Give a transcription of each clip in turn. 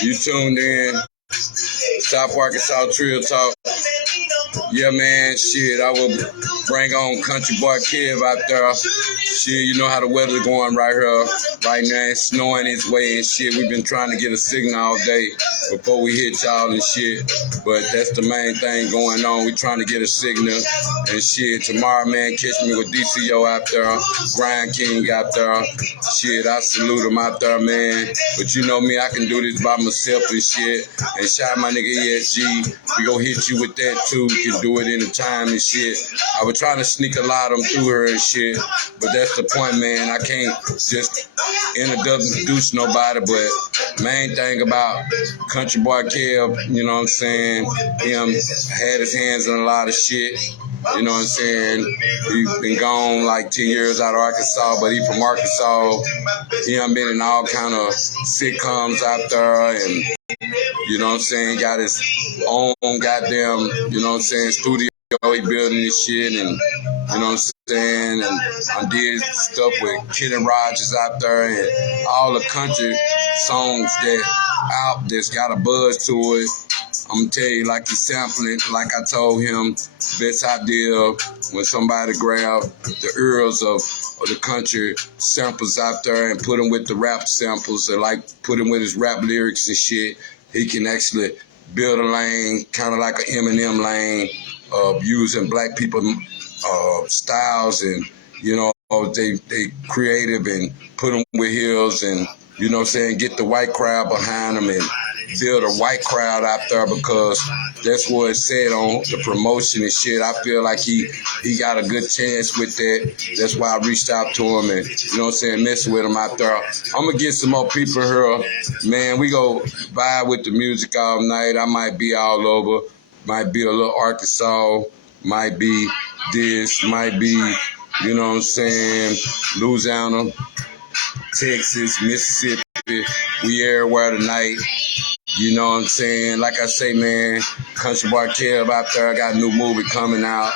You tuned in. South Arkansas Trill Talk. Yeah, man, shit, I will bring on Country Boy Kev out there. Shit, you know how the weather's going right here. Right now, it's snowing its way and shit. We've been trying to get a signal all day before we hit y'all and shit. But that's the main thing going on. We trying to get a signal and shit. Tomorrow, man, catch me with DCO out there. Grind King out there. Shit, I salute him out there, man. But you know me, I can do this by myself and shit. And shout my nigga ESG. We gon' hit you with that too. You can do it anytime and shit. I was trying to sneak a lot of them through her and shit. But that's the point, man. I can't just introduce nobody. But main thing about Country Boy Kev, you know what I'm saying? Him had his hands in a lot of shit. You know what I'm saying? He's been gone like 10 years out of Arkansas, but he from Arkansas. He done been in all kind of sitcoms out there, and you know what I'm saying? Got his own goddamn, you know what I'm saying, studio. He building this shit, and you know what I'm saying? And I did stuff with Kid and Rogers out there, and all the country songs that's got a buzz to it. I'm gonna tell you, like he's sampling, like I told him, best idea when somebody grab the ears of the country samples out there and put them with the rap samples, or like put them with his rap lyrics and shit, he can actually build a lane, kind of like an Eminem lane, using black people styles, and you know, they creative and put them with heels, and you know what I'm saying, get the white crowd behind them and build a white crowd out there, because that's what it said on the promotion and shit. I feel like he got a good chance with that. That's why I reached out to him and, you know what I'm saying, messing with him out there. I'm going to get some more people here. Man, we go vibe with the music all night. I might be all over. Might be a little Arkansas. Might be this. Might be, you know what I'm saying, Louisiana, Texas, Mississippi. We everywhere tonight. You know what I'm saying? Like I say, man, Country Boy Kev out there. I got a new movie coming out.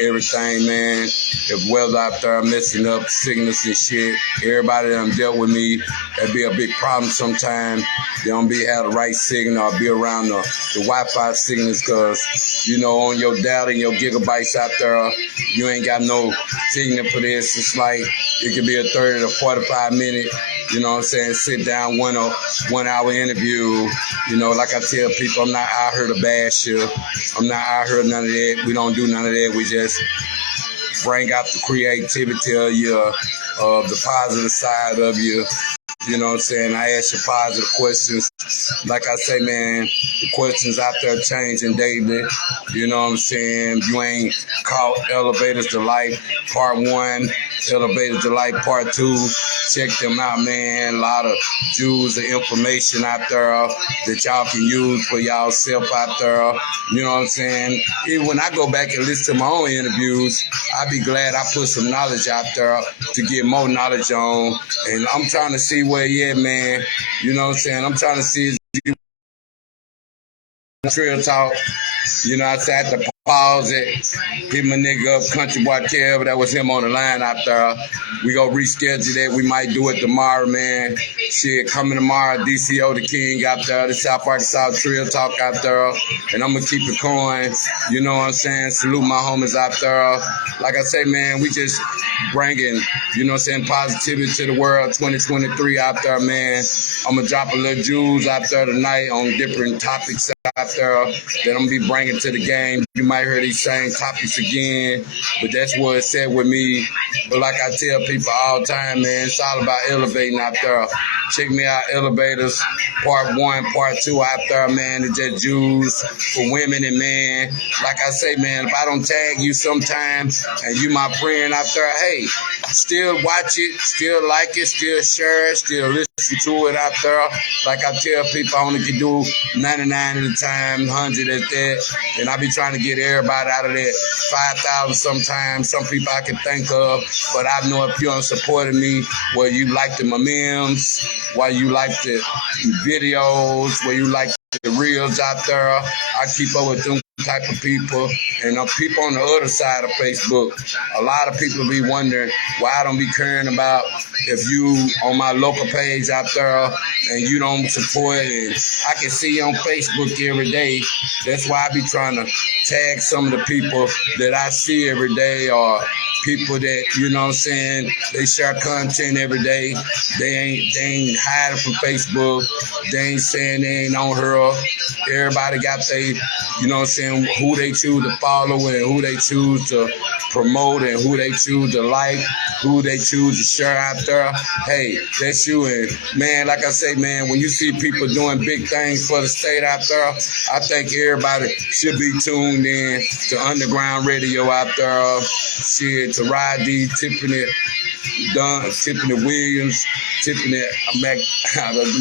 Everything, man. If weather out there messing up signals and shit, everybody done dealt with me. That'd be a big problem sometimes. They don't have the right signal or be around the Wi-Fi signals, because, you know, on your data and your gigabytes out there, you ain't got no signal for this. It's like it could be a 30 to 45 minute, you know what I'm saying, sit down, 1 hour interview. You know, like I tell people, I'm not out here to bash you. I'm not out here none of that. We don't do none of that. We just bring out the creativity of you, the positive side of you. You know what I'm saying? I ask you positive questions. Like I say, man, the questions out there changing daily. You know what I'm saying? You ain't caught Elevators to Life Part 1, Elevators to Life Part 2. Check them out, man. A lot of jewels of information out there that y'all can use for y'all self out there. You know what I'm saying? Even when I go back and listen to my own interviews, I be glad I put some knowledge out there to get more knowledge on. And I'm trying to see where he at, man. You know what I'm saying? I'm trying to see his Trill Talk. You know, I had to pause it, hit my nigga up, Country Boy Kev. That was him on the line out there. We gonna reschedule that. We might do it tomorrow, man. Shit, coming tomorrow, DCO the King out there, the South Arkansas Trill Talk out there. And I'm gonna keep it going. You know what I'm saying? Salute my homies out there. Like I say, man, we just bringing, you know what I'm saying, positivity to the world, 2023 out there, man. I'm gonna drop a little jewels out there tonight on different topics out there that I'm gonna be bringing to the game. You might hear these same topics again, but that's what it said with me. But like I tell people all the time, man, it's all about elevating out there. Check me out, Elevators, Part 1, Part 2 out there, man. It's just jewels for women and men. Like I say, man, if I don't tag you sometimes and you my friend out there, hey, still watch it, still like it, still share it, still listen to it out there. Like I tell people, I only can do 99 at a time, 100 at that. And I be trying to get everybody out of that 5,000 sometimes. Some people I can think of, but I know if you're supporting me, where you like the memes, where you like the videos, where you like the reels out there, I keep up with them type of people, and people on the other side of Facebook. A lot of people be wondering why I don't be caring about if you on my local page out there and you don't support it. I can see you on Facebook every day. That's why I be trying to tag some of the people that I see every day, or people that, you know what I'm saying, they share content every day. They ain't hiding from Facebook. They ain't saying they ain't on her. Everybody got they, you know what I'm saying, who they choose to follow and who they choose to promote and who they choose to like, who they choose to share out there. Hey, that's you. And man, like I say, man, when you see people doing big things for the state out there, I think everybody should be tuned in to underground radio out there. Shit, to Ride D, Tiffany Williams, Tiffany Mac,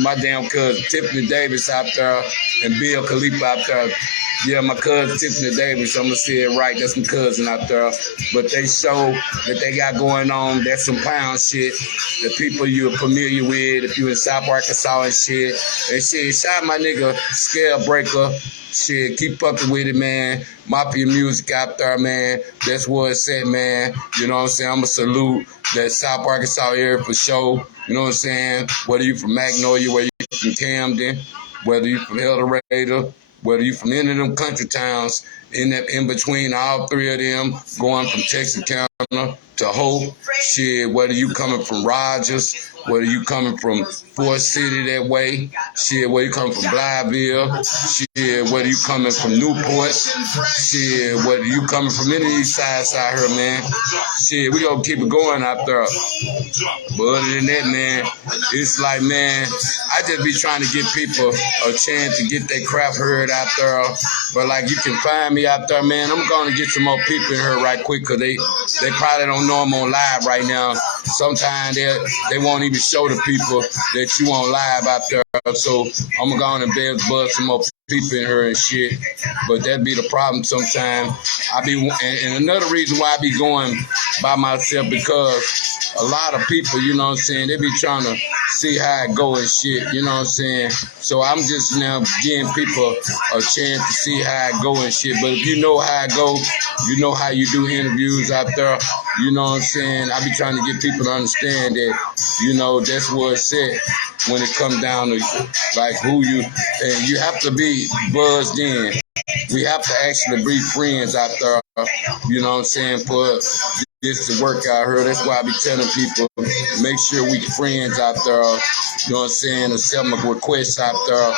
my damn cousin Tiffany Davis out there, and Bill Khalifa out there. Yeah, my cousin Tiffany Davis, I'm gonna say it right, that's my cousin out there. But they show that they got going on, that's some pound shit. The people you're familiar with, if you in South Arkansas and shit. And shit, shout my nigga Scale Breaker. Shit, keep fucking with it, man. Mafia music out there, man. That's what it's at, man. You know what I'm saying? I'm going to salute that South Arkansas area for sure. You know what I'm saying? Whether you from Magnolia, whether you from Camden, whether you from El Dorado, whether you from any of them country towns, in between all three of them, going from Texarkana to Hope, shit, whether you coming from Rogers, whether you coming from Fort City that way, shit, whether you coming from Blytheville, shit, whether you coming from Newport, shit, whether you coming from any of these sides out here, man, shit, we gonna keep it going out there. But other than that, man, it's like, man, I just be trying to give people a chance to get their crap heard out there. But like, you can find me out there, man. I'm gonna get some more people in here right quick, cause they probably don't know I'm on live right now. Sometimes they won't even show the people that you on live out there. So I'm gonna go and buzz some more people in here and shit. But that be the problem sometimes. And another reason why I be going by myself, because a lot of people, you know what I'm saying, they be trying to see how it go and shit, you know what I'm saying? So I'm just now giving people a chance to see how it go and shit. But if you know how it go, you know how you do interviews out there, you know what I'm saying? I be trying to get people to understand that, you know, that's what it's at when it comes down to like who you, and you have to be buzzed in. We have to actually be friends out there, you know what I'm saying, for this to work out here. That's why I be telling people, make sure we friends out there, you know what I'm saying, accept my requests out there.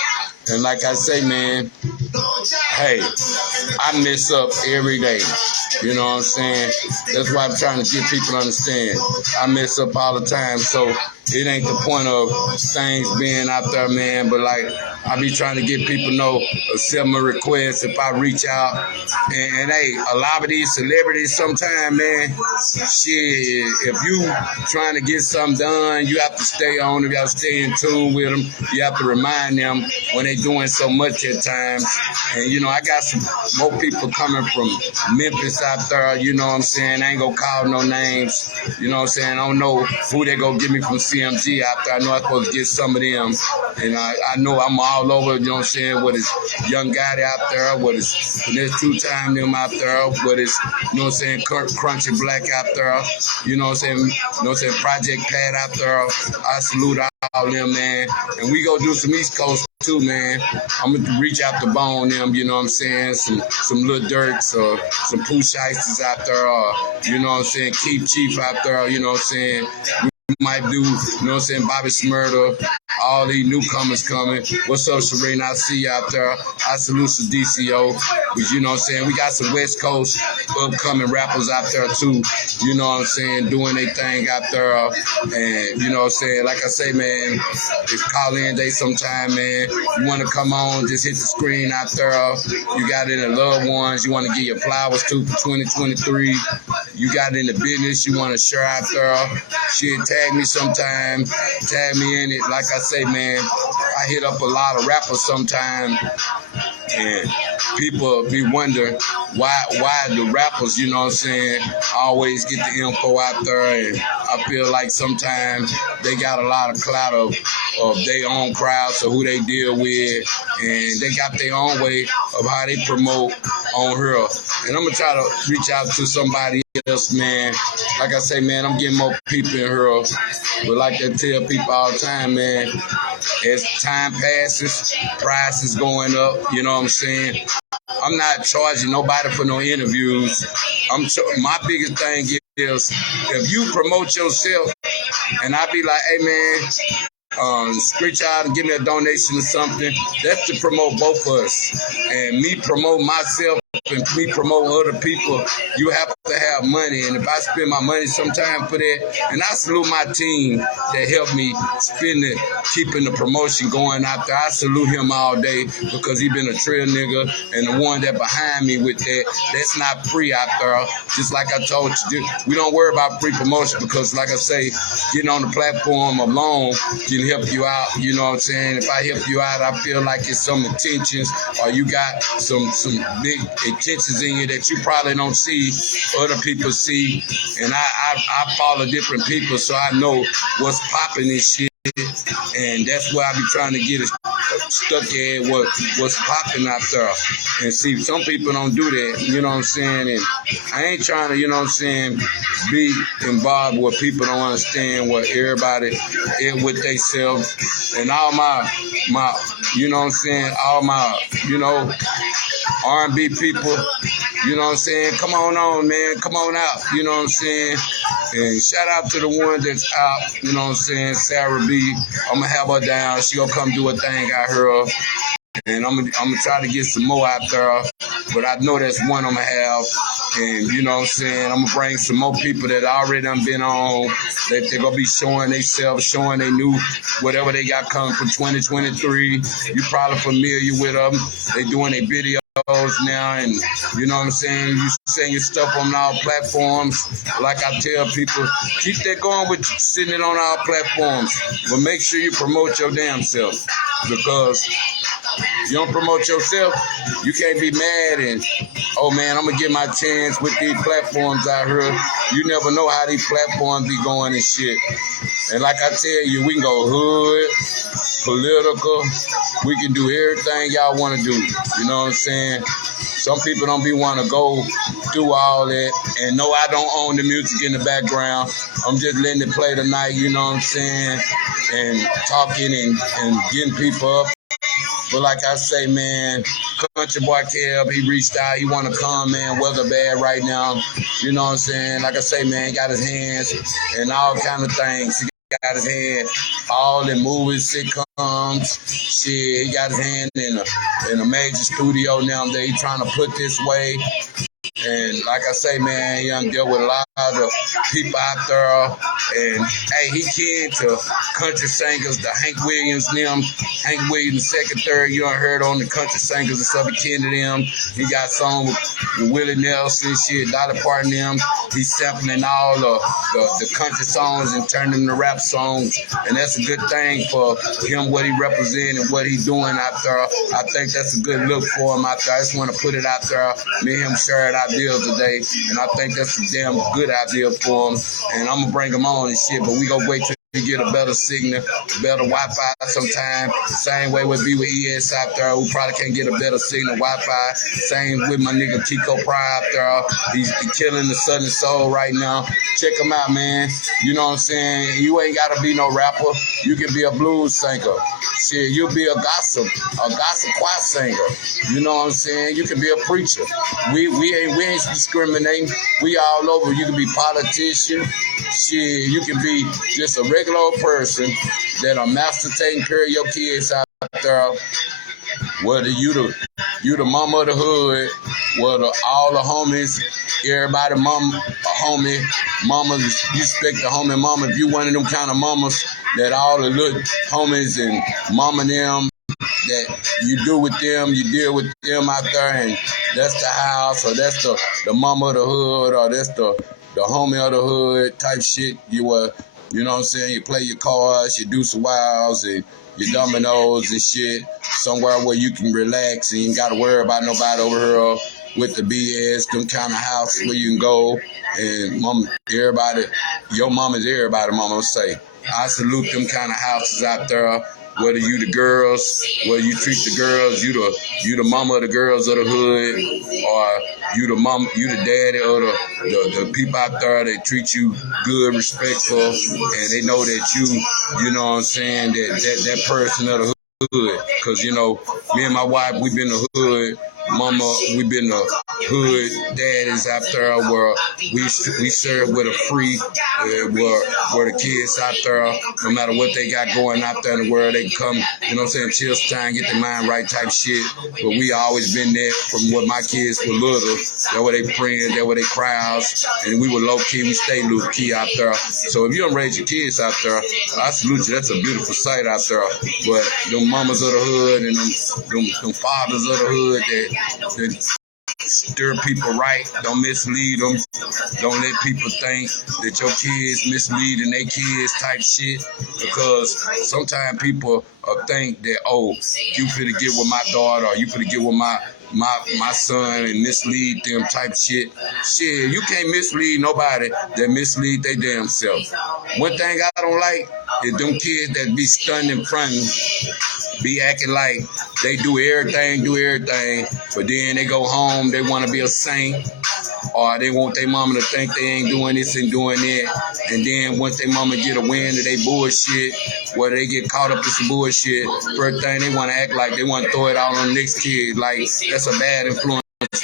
And like I say, man, hey, I mess up every day. You know what I'm saying? That's why I'm trying to get people to understand. I mess up all the time, so it ain't the point of things being out there, man. But like, I be trying to get people to know, accept my requests if I reach out. And hey, a lot of these celebrities sometimes, man, shit, if you trying to get something done, you have to stay on them, you have to stay in tune with them. You have to remind them when they doing so much at times. And, you know, I got some more people coming from Memphis out there, you know what I'm saying? I ain't gonna call no names, you know what I'm saying? I don't know who they gonna give me from CMG out there. I know I'm supposed to get some of them. And I know I'm all over, you know what I'm saying, with his Young Gotti out there, with his there's two-time them out there, with his, you know what I'm saying, Crunchy Black out there, you know what I'm saying, you know what I'm saying, Project Pat out there. I salute all them, man. And we go do some East Coast too, man. I'm gonna reach out to Bone them, you know what I'm saying, some Lil Durks or some Pooh Shysters out there, or, you know what I'm saying, Keep Chief out there, you know what I'm saying. Might do, you know what I'm saying, Bobby Smurda, all these newcomers coming. What's up, Serena? I see you out there. I salute some DCO. But you know what I'm saying, we got some West Coast upcoming rappers out there too, you know what I'm saying, doing their thing out there. And you know what I'm saying, like I say, man, it's call-in day sometime, man. You want to come on, just hit the screen out there. You got any loved ones you want to give your flowers to for 2023. You got in the business you want to share out there. Shit, tag me sometime. Tag me in it. Like I say, man, I hit up a lot of rappers sometime. And people be wondering why the rappers, you know what I'm saying, always get the info out there. And I feel like sometimes they got a lot of clout of their own crowds or who they deal with. And they got their own way of how they promote on her. And I'm gonna try to reach out to somebody else, man. Like I say, man, I'm getting more people in her. But like I tell people all the time, man, as time passes, price is going up, you know what I'm saying? I'm not charging nobody for no interviews. My biggest thing is if you promote yourself and I be like, hey man, screech out and give me a donation or something, that's to promote both of us. And me promote myself and me promote other people, you have to have money. And if I spend my money sometime for that, and I salute my team that helped me spend it, keeping the promotion going out there. I salute him all day because he been a Trill nigga and the one that behind me with that. That's not free out there. Just like I told you, we don't worry about free promotion because, like I say, getting on the platform alone can help you out. You know what I'm saying? If I help you out, I feel like it's some intentions or you got some big intentions in you that you probably don't see, other people see. And I follow different people, so I know what's popping and shit. And that's why I be trying to get it stuck at what's popping out there. And see, some people don't do that, you know what I'm saying? And I ain't trying to, you know what I'm saying, be involved where people don't understand what everybody is with themselves. And all my, you know what I'm saying, all my, you know, R&B people, you know what I'm saying, come on, man, come on out, you know what I'm saying? And shout out to the one that's out, you know what I'm saying, Sarah B. I'm going to have her down. She going to come do a thing out here. And I'm gonna try to get some more out there. But I know that's one I'm going to have. And, you know what I'm saying, I'm going to bring some more people that already done been on, that they're going to be showing themselves, showing they new, whatever they got coming for 2023. You probably familiar with them. They doing their videos now, and you know what I'm saying, you saying your stuff on all platforms. Like I tell people, keep that going with sitting it on all platforms, but make sure you promote your damn self, because you don't promote yourself, you can't be mad and, oh man, I'm gonna get my chance with these platforms out here. You never know how these platforms be going and shit. And like I tell you, we can go hood, political, we can do everything y'all want to do. You know what I'm saying? Some people don't be want to go through all that. And no, I don't own the music in the background. I'm just letting it play tonight, you know what I'm saying? And talking and getting people up. But like I say, man, Country Boy Kev, he reached out. He want to come, man. Weather bad right now. You know what I'm saying? Like I say, man, he got his hands and all kind of things. He got his hand all in movies, sitcoms, shit. He got his hand in a major studio now. They trying to put this way. And like I say, man, he done dealt with a lot of people out there. And, hey, he kin to country singers, the Hank Williams, them. Hank Williams, second, third, you done heard on the country singers and stuff, he kin to them. He got songs with Willie Nelson, shit, Dolly Parton, them. He's sampling all the country songs and turning them to rap songs. And that's a good thing for him, what he represents and what he's doing out there. I think that's a good look for him out there. I just want to put it out there. Me and him shared ideas today, and I think that's a damn good idea for him. And I'm gonna bring him on and shit, but we gonna wait till we get a better signal, better Wi-Fi sometime. Same way with be with ES out there. We probably can't get a better signal Wi-Fi. Same with my nigga Kiko Pryor out there. He's killing the Southern Soul right now. Check him out, man. You know what I'm saying? You ain't gotta be no rapper. You can be a blues singer. Shit, you'll be a gospel choir singer. You know what I'm saying? You can be a preacher. We ain't discriminating. We all over. You can be politician. Shit, you can be just a regular old person that are master taking care of your kids out there. Whether you the mama of the hood, whether all the homies, everybody homie, mamas, you expect the homie mama. If you one of them kind of mamas that all the little homies and mama them that you do with them, you deal with them out there, and that's the house, or that's the mama of the hood, or that's the homie of the hood type shit. You know what I'm saying? You play your cards, you do some wilds and your dominoes and shit, somewhere where you can relax and you ain't got to worry about nobody over here with the BS, them kind of house where you can go and mama, everybody, your mama's everybody, mama say. I salute them kind of houses out there whether you the girls, whether you treat the girls, you the mama of the girls of the hood, or you the mom, you the daddy of the people out there that treat you good, respectful, and they know that you know what I'm saying, that person of the hood. Cause you know, me and my wife, we been the hood. Mama, we been the hood daddies out there where we serve with a free, where the kids out there, no matter what they got going out there in the world, they come, you know what I'm saying, chill time, get their mind right type shit. But we always been there from when my kids were little. That were they friends, that were they crowds, and we were low key, we stay low key out there. So if you don't raise your kids out there, I salute you. That's a beautiful sight out there. But them mamas of the hood and them fathers of the hood that steer people right, don't mislead them, don't let people think that your kids misleading their kids type shit, because sometimes people think that, oh, you finna get with my daughter, or you finna get with my son and mislead them type shit. Shit, you can't mislead nobody that mislead their damn self. One thing I don't like is them kids that be stunned in front of me, be acting like they do everything, but then they go home, they want to be a saint, or they want their mama to think they ain't doing this and doing that, and then once their mama get a wind of they bullshit, where they get caught up in some bullshit, first thing they want to act like they want to throw it out on the next kid, like that's a bad influence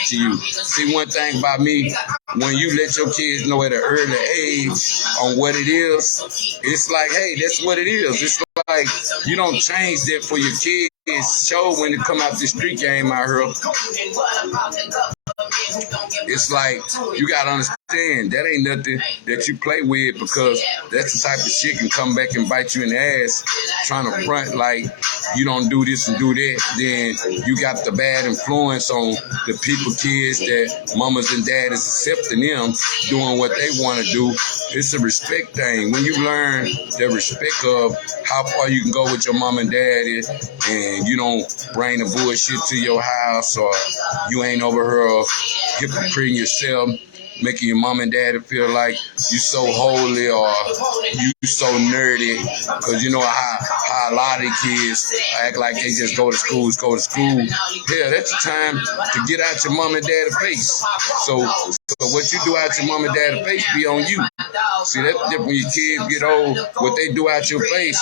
to you. See, one thing about me, when you let your kids know at an early age on what it is, it's like, hey, that's what it is. It's like you don't change that for your kids. Show when they come out the street game out here. It's like you gotta understand that ain't nothing that you play with, because that's the type of shit can come back and bite you in the ass trying to front like you don't do this and do that. Then you got the bad influence on the people, kids that mamas and daddies accepting them doing what they want to do. It's a respect thing. When you learn the respect of how far you can go with your mom and daddy, and you don't bring the bullshit to your house, or you ain't over here hypocriting yourself, making your mom and daddy feel like you so holy or you so nerdy, because you know how a lot of the kids act like they just go to school. Hell, that's the time to get out your mom and daddy face. So what you do out your mom and daddy face be on you. See, that's different when your kids get old. What they do out your face,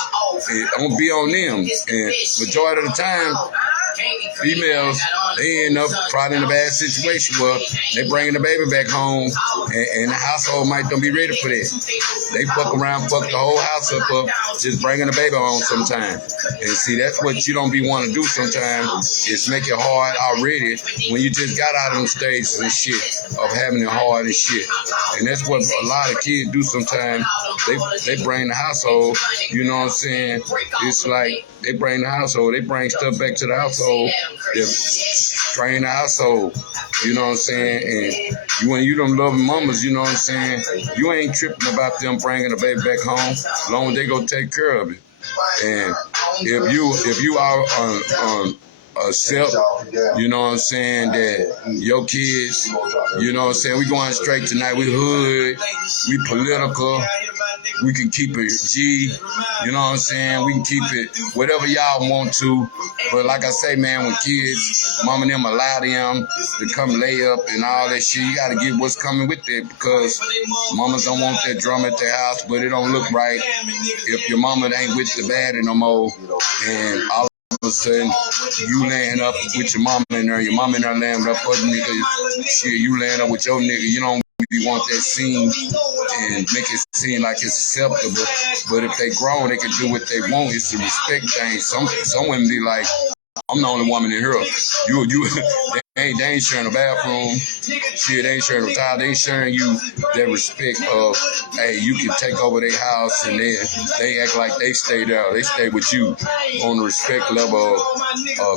it don't be on them. And majority of the time, females, they end up probably in a bad situation where they bringing the baby back home, and the household might don't be ready for that. They fuck around, fuck the whole house up, just bringing the baby home sometime. And see, that's what you don't be want to do sometimes, is make it hard already when you just got out on the stages and shit of having it hard and shit. And that's what a lot of kids do sometimes. They bring the household, you know what I'm saying? It's like they bring the household, they bring stuff back to the household, they strain the household, you know what I'm saying? And when you them loving mamas, you know what I'm saying, you ain't tripping about them bringing the baby back home, as long as they go take care of it. And if you are on accept, you know what I'm saying, that your kids, you know what I'm saying, we going straight tonight, we hood, we political, we can keep it G, you know what I'm saying, we can keep it whatever y'all want to, but like I say, man, when kids, mom and them allow them to come lay up and all that shit, you gotta get what's coming with it, because mamas don't want that drum at their house, but it don't look right if your mama ain't with the baddie no more, and all of a sudden, you laying up with your mama in there, laying up other niggas, shit, you laying up with your nigga, you don't really want that scene and make it seem like it's acceptable, but if they grown, they can do what they want. It's a respect thing. Some women be like, I'm the only woman in here. You, they ain't sharing a bathroom. Shit, they ain't sharing a towel. They ain't sharing you that respect of, hey, you can take over their house, and they act like they stay there. They stay with you on the respect level,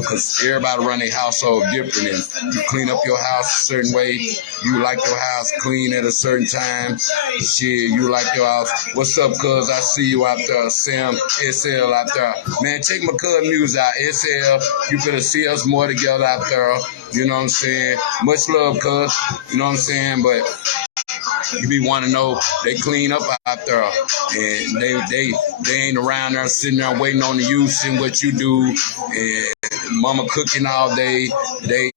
because everybody run their household different, and you clean up your house a certain way. You like your house clean at a certain time. Shit, you like your house. What's up, cuz? I see you out there, Sam, SL out there. Man, check my cuz music out, SL. You finna see us more together out there. You know what I'm saying? Much love, cuz. You know what I'm saying? But You be want to know they clean up out there, and they ain't around there sitting there waiting on you, seeing what you do, and mama cooking all day. They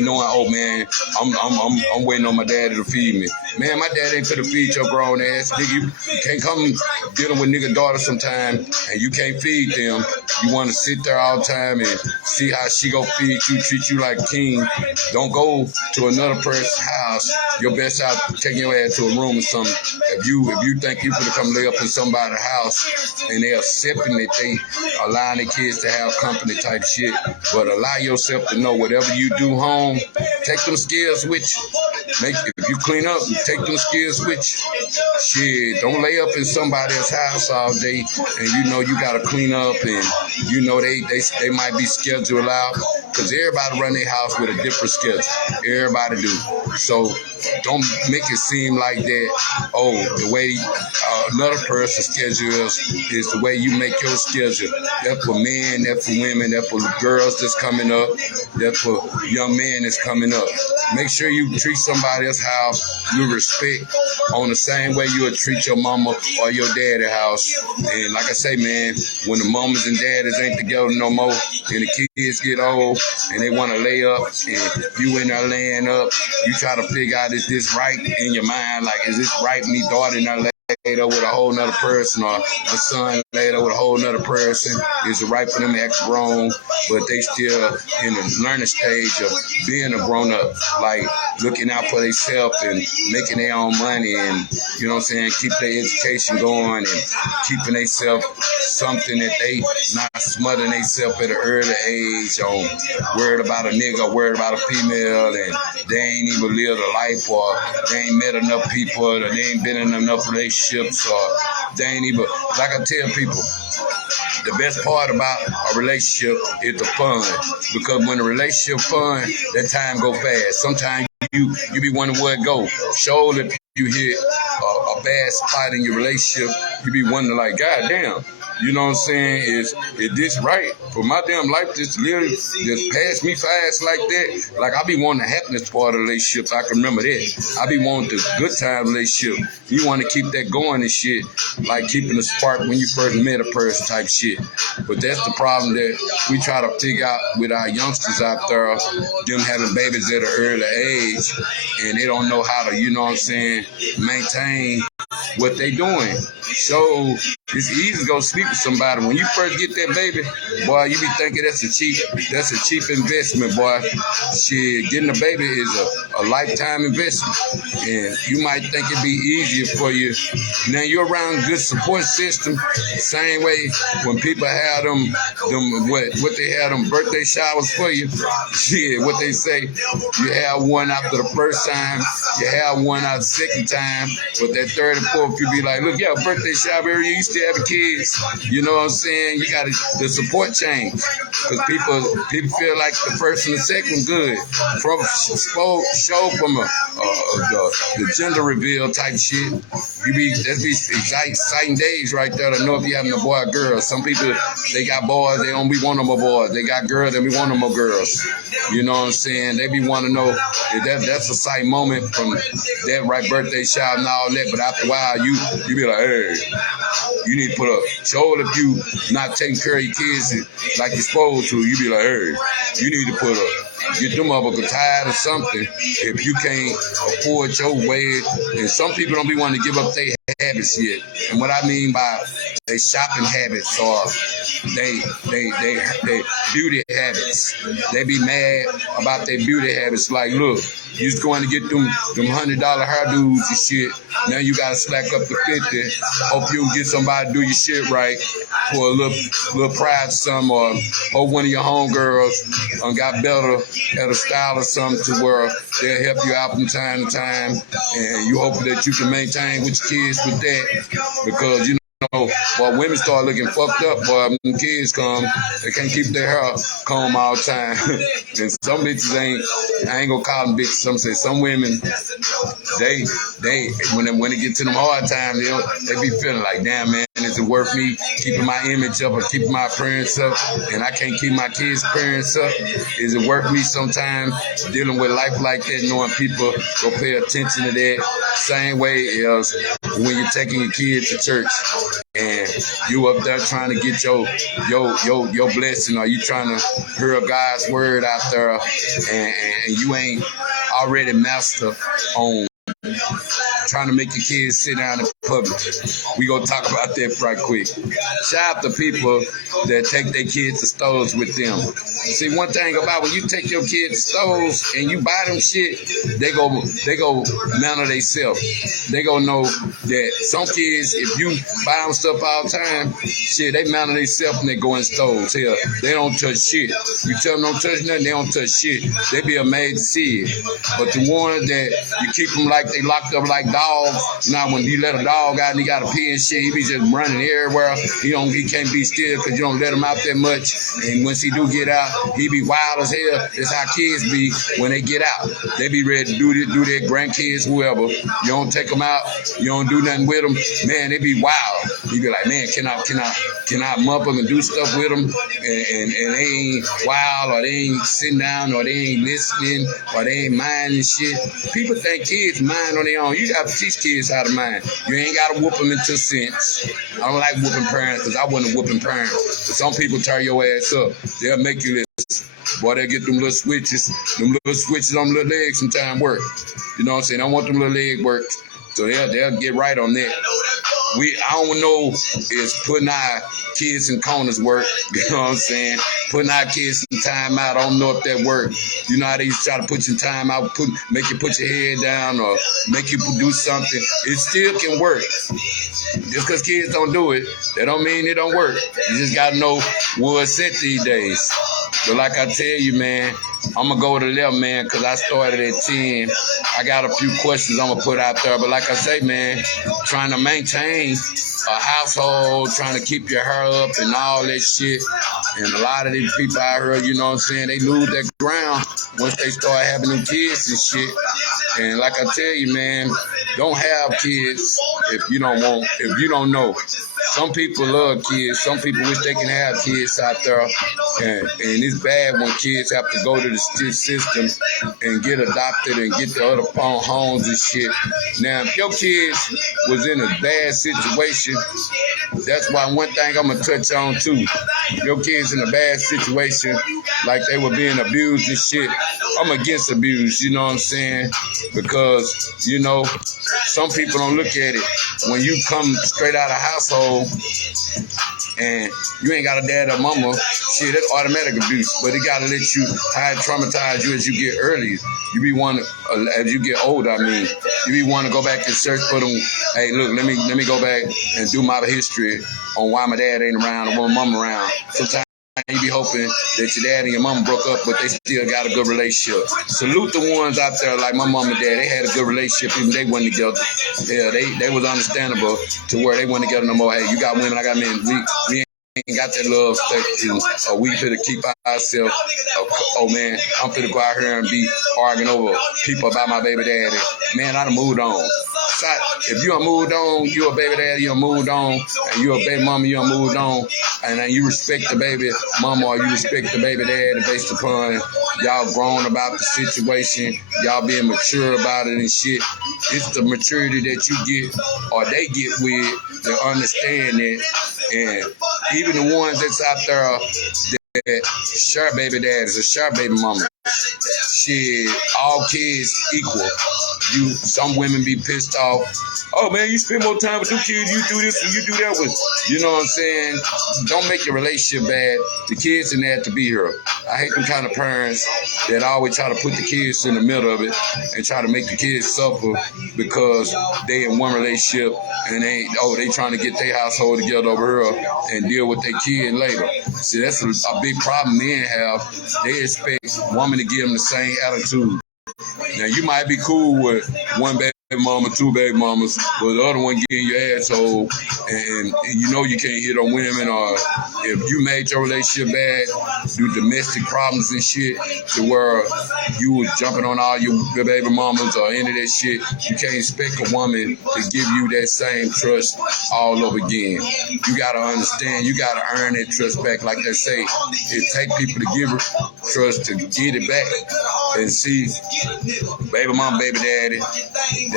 knowing, oh man, I'm waiting on my daddy to feed me. Man, my dad ain't finna feed your grown ass. Nigga, you can't come dealing with nigga daughter sometime and you can't feed them. You want to sit there all the time and see how she go feed you, treat you like a king. Don't go to another person's house. Your best out taking your ass to a room or something. If you think you finna come lay up in somebody's house and they accepting that they allowing their kids to have company type shit, but allow yourself to know whatever you do home, take them skills with you. If you clean up, take them skills with you. Shit, don't lay up in somebody else's house all day and you know you gotta clean up and you know they might be scheduled out because everybody run their house with a different schedule. Everybody do. So don't make it seem like that, oh, the way another person's schedule is the way you make your schedule. That's for men, that's for women, that's for girls that's coming up, that's for young men that's coming up. Make sure you treat somebody else's house with respect on the same way you would treat your mama or your daddy's house. And like I say, man, when the mamas and daddies ain't together no more and the kids get old and they want to lay up and you in there laying up, you try to figure out, is this right in your mind? Like, is this right, me daughter in there laid up with a whole nother person, or a son laid up with a whole nother person? Is it right for them to act grown, but they still in the learning stage of being a grown up, like looking out for themselves and making their own money and, you know what I'm saying, keep their education going and keeping themselves something that they not smothering themselves at an early age on worried about a nigga or worried about a female and they ain't even lived a life or they ain't met enough people or they ain't been in enough relationships or they ain't even, like I tell people, the best part about a relationship is the fun, because when a relationship fun, that time go fast. Sometimes you be wondering where it go. Sure, if you hit a bad spot in your relationship, you be wondering like, God damn, you know what I'm saying? Is this right for my damn life? Just literally just pass me fast like that. Like I be wanting the happiness part of the relationship. I can remember that. I be wanting the good time relationship. You want to keep that going and shit, like keeping the spark when you first met a person type shit. But that's the problem that we try to figure out with our youngsters out there, them having babies at an early age, and they don't know how to, you know what I'm saying, maintain what they doing. So it's easy to go sleep with somebody. When you first get that baby, boy, you be thinking that's a cheap investment, boy. Shit, getting a baby is a lifetime investment. And you might think it'd be easier for you. Now you're around good support system. Same way when people have them what they have them birthday showers for you. Shit, what they say, you have one after the first time, you have one after the second time, but that third and fourth, you be like, look, yeah, birthday shower, you still having kids. You know what I'm saying? You got the support change. Because people feel like the first and the second good. From show from the gender reveal type shit. That'd be exciting days right there to know if you having a boy or girl. Some people, they got boys, they don't be wanting more boys. They got girls, they be wanting more girls. You know what I'm saying? They be want to know if that's a sight moment from that right birthday shower and all that. But after a while, you be like, hey, you need to put a shoulder if you not taking care of your kids like you're supposed to. You be like, hey, you need to get them up a tired or something if you can't afford your way. And some people don't be wanting to give up their habits yet. And what I mean by their shopping habits or they beauty habits. They be mad about their beauty habits. Like, look, you just going to get them $100 hairdos and shit. Now you gotta slack up to 50. Hope you can get somebody to do your shit right for a little pride or something, or hope one of your homegirls got better at a style or something to where they'll help you out from time to time, and you hope that you can maintain with your kids with that, because you know, well, women start looking fucked up, but when kids come, they can't keep their hair comb all the time. And some bitches I ain't gonna call them bitches. Some women, they when it get to them hard times, they be feeling like, damn, man, is it worth me keeping my image up or keeping my appearance up, and I can't keep my kids' appearance up? Is it worth me sometimes dealing with life like that, knowing people go pay attention to that? Same way as when you're taking your kids to church and you up there trying to get your blessing, or you trying to hear God's word out there, and you ain't already master on trying to make your kids sit down in public. We gonna talk about that right quick. Shout out to people that take their kids to stores with them. See, one thing about when you take your kids to stores and you buy them shit, they go manner themselves. They gonna know that some kids, if you buy them stuff all the time, shit, they manner themselves when they go in stores. Hell, they don't touch shit. You tell them don't touch nothing, they don't touch shit. They be amazed to see it. But the ones that you keep them like they locked up like dogs, now when you let a dog out and he got a pee and shit, he be just running everywhere. He can't be still because you don't let him out that much. And once he do get out, he be wild as hell. That's how kids be when they get out. They be ready to do their grandkids, whoever. You don't take them out, you don't do nothing with them. Man, they be wild. You be like, man, can I mump them and do stuff with them? And they ain't wild, or they ain't sitting down, or they ain't listening, or they ain't minding shit. People think kids mind on their own. You got to teach kids how to mind. You ain't got to whoop them into sense. I don't like whooping parents because I wasn't a whooping parent. But some people turn your ass up. They'll make you listen. Boy, they get them little switches. Them little switches on little legs sometimes work. You know what I'm saying? I want them little leg work. So they'll get right on that. I don't know is putting our kids in corners work. You know what I'm saying? Putting our kids in time out. I don't know if that work. You know how they try to put you in time out, make you put your head down or make you do something. It still can work. Just because kids don't do it, that don't mean it don't work. You just got to know what's it these days. But like I tell you, man, I'm going to go to 11, man, because I started at 10. I got a few questions I'm going to put out there. But like I say, man, trying to maintain a household, trying to keep your hair up and all that shit. And a lot of these people out here, you know what I'm saying, they lose their ground once they start having them kids and shit. And like I tell you, man, don't have kids if you don't know. Some people love kids. Some people wish they can have kids out there. And it's bad when kids have to go to the system and get adopted and get to other homes and shit. Now, if your kids was in a bad situation, that's why one thing I'm going to touch on too. Your kids in a bad situation, like they were being abused and shit, I'm against abuse, you know what I'm saying? Because, you know, some people don't look at it. When you come straight out of household and you ain't got a dad or mama, shit, that's automatic abuse. But it gotta let you, how it traumatize you as you get early. You be wanting, as you get older, you be wanting to go back and search for them. Hey, look, let me go back and do my history on why my dad ain't around or why my mom around. Sometimes you be hoping that your dad and your mom broke up, but they still got a good relationship. Salute the ones out there like my mom and dad. They had a good relationship even they wasn't together. Yeah, they was understandable to where they wasn't together no more. Hey, you got women, I got men. We ain't got that love stuff, or we finna keep ourselves. Oh man, I'm finna go out here and be arguing over people about my baby daddy. Man, I done moved on. If you done moved on, you a baby daddy, you done moved on, and you a baby mama, you done moved on, and then you respect the baby mama or you respect the baby daddy based upon y'all grown about the situation, y'all being mature about it and shit. It's the maturity that you get or they get with to understand it. And even the ones that's out there that share baby daddies or share baby mama, shit, all kids equal. Some women be pissed off. Oh man, you spend more time with two kids, you do this and you do that with. You know what I'm saying? Don't make your relationship bad. The kids in there to be here. I hate them kind of parents that always try to put the kids in the middle of it and try to make the kids suffer because they in one relationship and they trying to get their household together over here and deal with their kid later. See, that's a big problem men have. They expect women to give them the same attitude. Now, you might be cool with one baby mama, two baby mamas, but the other one getting your asshole, and you know you can't hit on women, or if you made your relationship bad, do domestic problems and shit, to where you was jumping on all your baby mamas or any of that shit, you can't expect a woman to give you that same trust all over again. You gotta understand, you gotta earn that trust back. Like they say, it take people to give trust to get it back. And see, baby mom, baby daddy,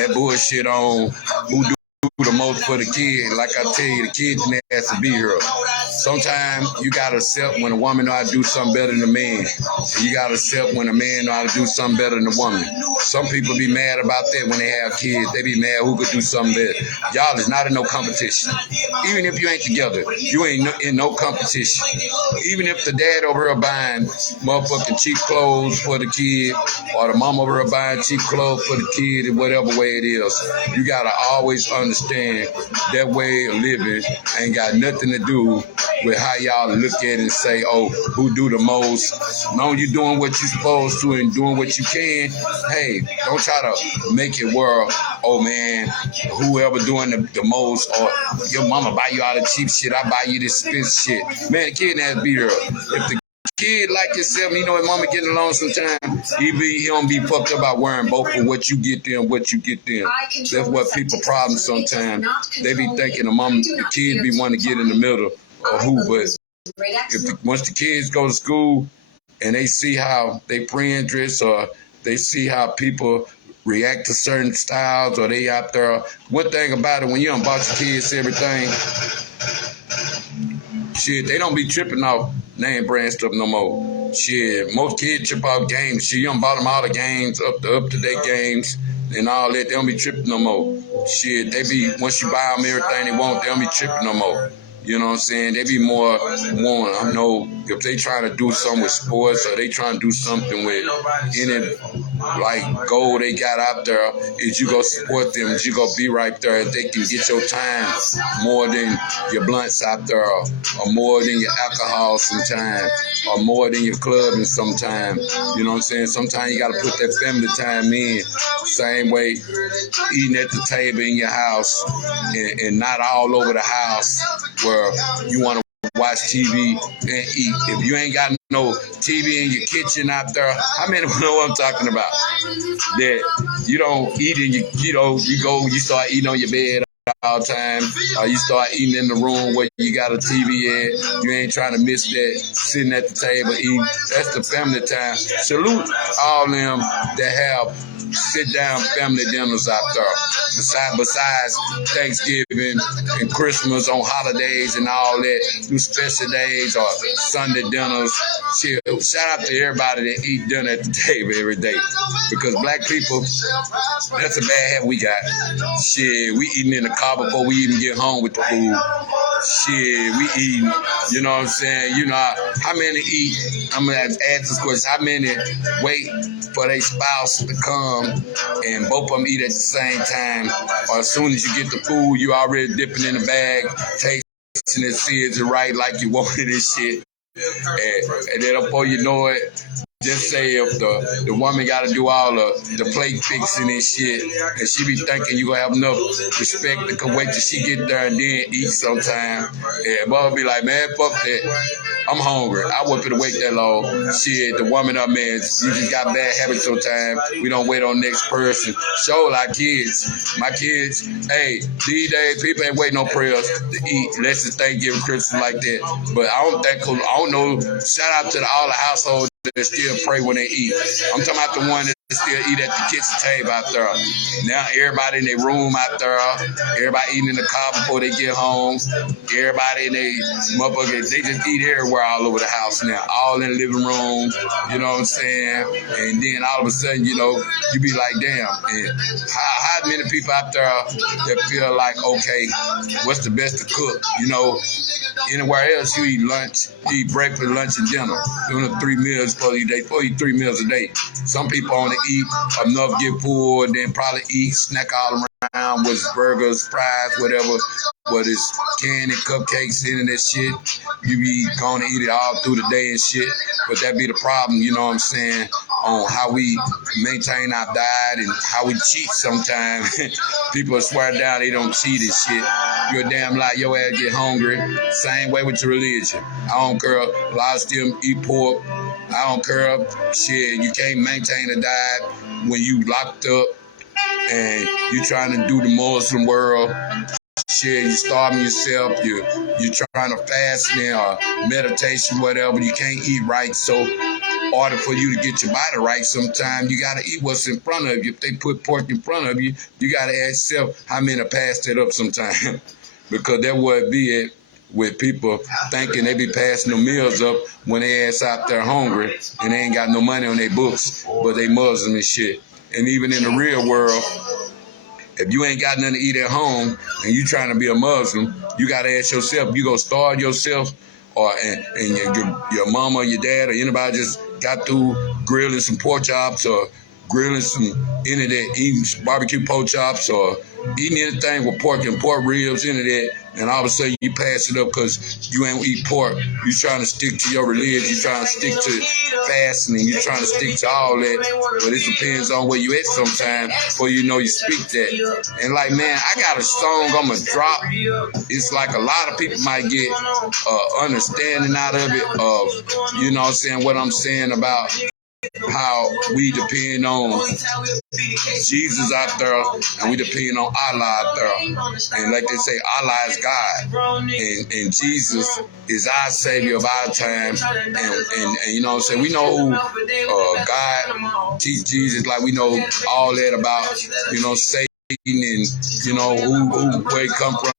that bullshit on who do the most for the kid. Like I tell you, the kid has to be here. Sometimes you gotta accept when a woman know how to do something better than a man. And you gotta accept when a man know how to do something better than a woman. Some people be mad about that when they have kids. They be mad who could do something better. Y'all is not in no competition. Even if you ain't together, you ain't in no competition. Even if the dad over here buying motherfucking cheap clothes for the kid, or the mom over here buying cheap clothes for the kid, in whatever way it is, you gotta always understand that way of living ain't got nothing to do with how y'all look at it and say, oh, who do the most. As long as you doing what you're supposed to and doing what you can, hey, don't try to make it where, oh man, whoever doing the most, or your mama buy you all the cheap shit, I buy you this expensive shit. Man, the kid has to be there. If the kid like yourself, you know his mama getting along sometimes, he don't be fucked up about wearing both for what you get them, what you get them. That's what people problem sometimes. They be thinking the kid be wanting to get in the middle or who, but once the kids go to school and they see how they friends dress, or they see how people react to certain styles, or they out there. One thing about it, when you done bought your kids everything, shit, they don't be tripping off name brand stuff no more. Shit, most kids trip off games. Shit, you done bought them all the games, up to date games and all that. They don't be tripping no more. Shit, they be, once you buy them everything they want, they don't be tripping no more. You know what I'm saying? They be more wanting. I know if they trying to do something with sports, or they trying to do something with any like goal they got out there, is you go support them, is you go be right there. They can get your time more than your blunts out there, or more than your alcohol sometimes, or more than your clubbing sometimes. You know what I'm saying? Sometimes you got to put that family time in. Same way, eating at the table in your house, and not all over the house where you want to watch TV and eat. If you ain't got no TV in your kitchen out there, how many know what I'm talking about? That you don't eat in your, you start eating on your bed all the time, or you start eating in the room where you got a TV at. You ain't trying to miss that, sitting at the table eating. That's the family time. Salute all them that have sit-down family dinners out there. Besides Thanksgiving and Christmas, on holidays and all that, do special days or Sunday dinners. Shit, shout out to everybody that eat dinner at the table every day. Because black people, that's a bad habit we got. Shit, we eating in the car before we even get home with the food. Shit, we eating, you know what I'm saying? You know, how many eat, I'm going to ask this question, how many wait for their spouse to come and both of them eat at the same time, or as soon as you get the food, you already dipping in the bag, tasting it, see it's right like you wanted this shit, and then before you know it, just say if the woman got to do all the plate fixing and shit, and she be thinking you gonna have enough respect to come wait till she get there and then eat sometime. Yeah, mother be like, man, fuck that. I'm hungry. I wasn't finna wait that long. Shit, the woman up, man, you just got bad habits sometimes. We don't wait on next person. Show like kids. My kids, hey, these days people ain't waiting on prayers to eat unless it's Thanksgiving, Christmas like that. But I don't know. Shout out to all the households that still pray when they eat. I'm talking about the one that still eat at the kitchen table out there. Now everybody in their room out there, everybody eating in the car before they get home, everybody in their motherfuckers, they just eat everywhere all over the house now, all in the living room, you know what I'm saying? And then all of a sudden, you know, you be like, damn, and how many people out there that feel like, okay, what's the best to cook? You know, anywhere else you eat lunch, you eat breakfast, lunch, and dinner. Doing the 3 meals for you day, for you 3 meals a day. Some people only eat enough, get full, and then probably eat, snack all around with burgers, fries, whatever. But it's candy, cupcakes, any of that shit. You be going to eat it all through the day and shit. But that be the problem, you know what I'm saying? on how we maintain our diet and how we cheat sometimes. People swear down they don't cheat and shit. You're a damn lie, your ass get hungry. Same way with your religion. I don't care. A lot of them eat pork. I don't care. Shit, you can't maintain a diet when you locked up and you trying to do the Muslim world. Shit, you starving yourself, you trying to fast or meditation, whatever. You can't eat right, so in order for you to get your body right, sometimes you gotta eat what's in front of you. If they put pork in front of you, you gotta ask yourself how many pass that up sometimes. Because that would be it with people thinking they be passing the meals up when they ass out there hungry and they ain't got no money on their books, but they Muslim and shit. And even in the real world, if you ain't got nothing to eat at home and you trying to be a Muslim, you got to ask yourself, you going to starve yourself or and your mama or your dad or anybody just got through grilling some pork chops or grilling eating barbecue pork chops or eating anything with pork and pork ribs into that, and all of a sudden you pass it up because you ain't eat pork. You trying to stick to your religion. You trying to stick to fasting. You trying to stick to all that. But it depends on where you at sometimes before you know you speak that. And like, man, I got a song I'm going to drop. It's like a lot of people might get understanding out of it of, you know what I'm saying, what I'm saying about how we depend on Jesus out there and we depend on Allah out there. And like they say, Allah is God. And Jesus is our Savior of our time. And you know what I'm saying? We know who God teach Jesus, like we know all that about, you know, Satan and, you know, where he come from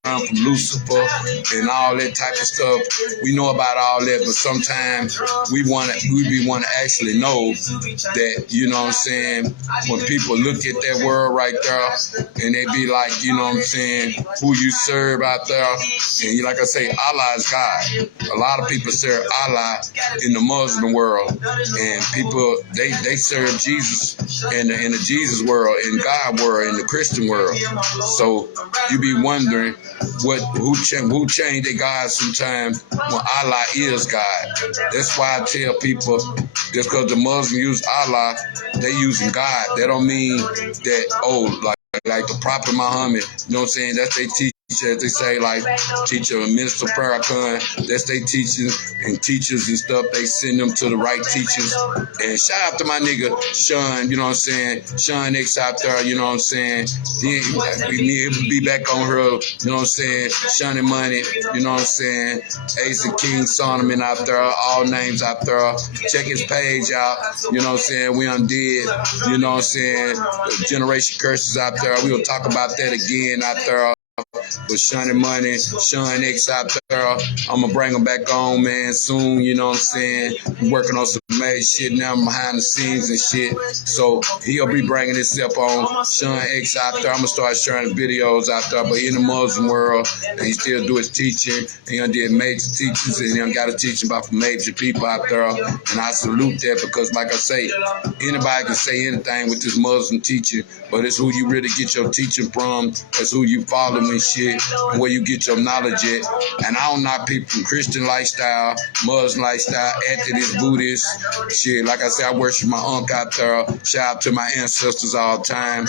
Lucifer and all that type of stuff. We know about all that, but sometimes we want to actually know that, you know what I'm saying, when people look at that world right there and they be like, you know what I'm saying, who you serve out there, and like I say, Allah is God. A lot of people serve Allah in the Muslim world, and people they serve Jesus in the Jesus world, in God world, in the Christian world. So you be wondering who changed their God sometimes when Allah is God. That's why I tell people, just because the Muslims use Allah, they using God. That don't mean that, like the Prophet Muhammad, you know what I'm saying, that's their teacher. As they say, like teacher and Minister Farrakhan, that's they teachers and teachers and stuff. They send them to the right teachers. And shout out to my nigga Sean, you know what I'm saying, Sean X out there, you know what I'm saying. He'll be back on her, you know what I'm saying, Sean and Money, you know what I'm saying, Ace and King Solomon out there, all names out there. Check his page out, you know what I'm saying. We undid, you know what I'm saying, Generation Curses out there. We'll talk about that again out there. With Sean and Money, Sean X out there. I'm going to bring him back on, man, soon, you know what I'm saying. I'm working on some mad shit now behind the scenes and shit. So he'll be bringing himself on. Sean X out there. I'm going to start sharing videos out there. But in the Muslim world, and he still do his teaching. He done did major teachings, and he done got a teaching about major people out there. And I salute that because, like I say, anybody can say anything with this Muslim teaching, but it's who you really get your teaching from. It's who you follow and shit, and where you get your knowledge at. And I don't knock people from Christian lifestyle, Muslim lifestyle, Atheist, Buddhist, shit. Like I said, I worship my uncle out there. Shout out to my ancestors all the time.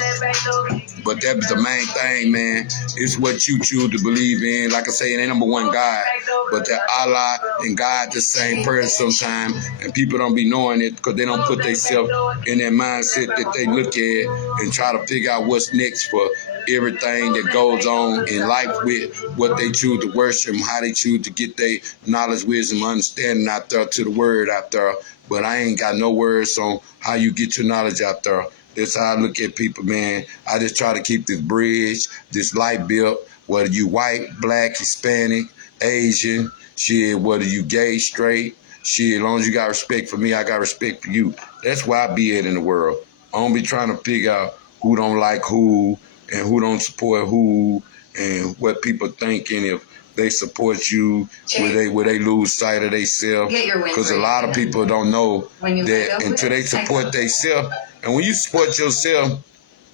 But that was the main thing, man. It's what you choose to believe in. Like I say, it ain't number one God, but that Allah and God the same person sometimes, and people don't be knowing it because they don't put themselves in their mindset that they look at and try to figure out what's next for everything that goes on in life with what they choose to worship, how they choose to get their knowledge, wisdom, understanding out there to the word out there. But I ain't got no words on how you get your knowledge out there. That's how I look at people, man. I just try to keep this bridge, this light built, whether you white, black, Hispanic, Asian, shit, whether you gay, straight, shit, as long as you got respect for me, I got respect for you. That's where I be at in the world. I don't be trying to figure out who don't like who and who don't support who and what people thinking if they support you, will they lose sight of themselves? Because a lot of people don't know that until they support themselves. And when you support yourself,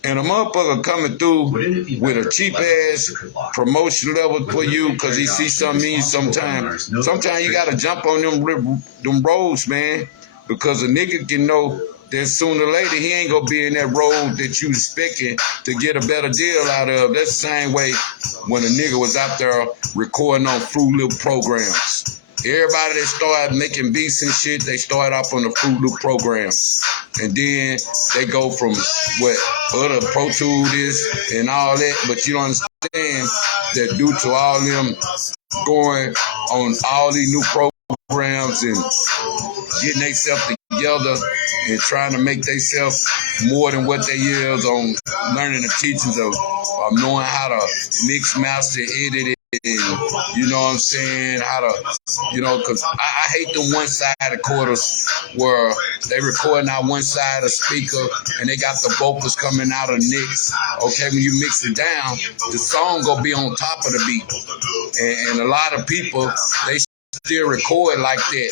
and a motherfucker coming through with a cheap ass promotion level for you because he sees something in you sometimes you got to jump on them roads, man. because a nigga can know that sooner or later he ain't gonna be in that road that you expecting to get a better deal out of. That's the same way when a nigga was out there recording on Fruit Loop programs. Everybody that started making beats and shit, they started off on the Fruit Loop programs. And then they go from what other Pro Tools is and all that. But you don't understand that due to all them going on all these new programs and getting themselves together and trying to make themselves more than what they is on learning the teachings of knowing how to mix, master, edit it, and you know what I'm saying, how to, you know, because I hate them one-sided quarters where they recording out one side of the speaker and they got the vocals coming out of the nicks. Okay, when you mix it down, the song gonna be on top of the beat. And a lot of people, they still record like that.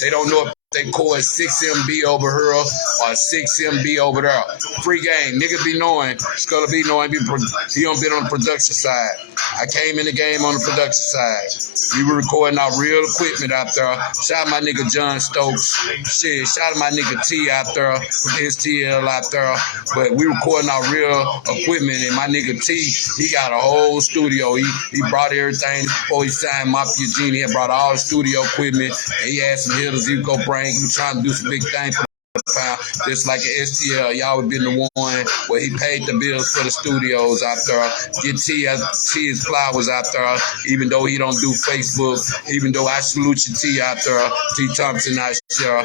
They don't know if they record 6 MB over here or 6 MB over there. Free game. Nigga be knowing. Skulla be knowing. He don't be on the production side. I came in the game on the production side. We were recording our real equipment out there. Shout out my nigga John Stokes. Shit, shout out my nigga T out there from STL out there. But we recording our real equipment, and my nigga T, he got a whole studio. He brought everything before he signed Mafia Genie. He had brought all the studio equipment, and he had some hitters he go bring. He was trying to do some big things for just like an STL. Y'all would be the one where he paid the bills for the studios out there. Get T's flowers out there, even though he don't do Facebook, even though I salute you T out there. T Thompson I share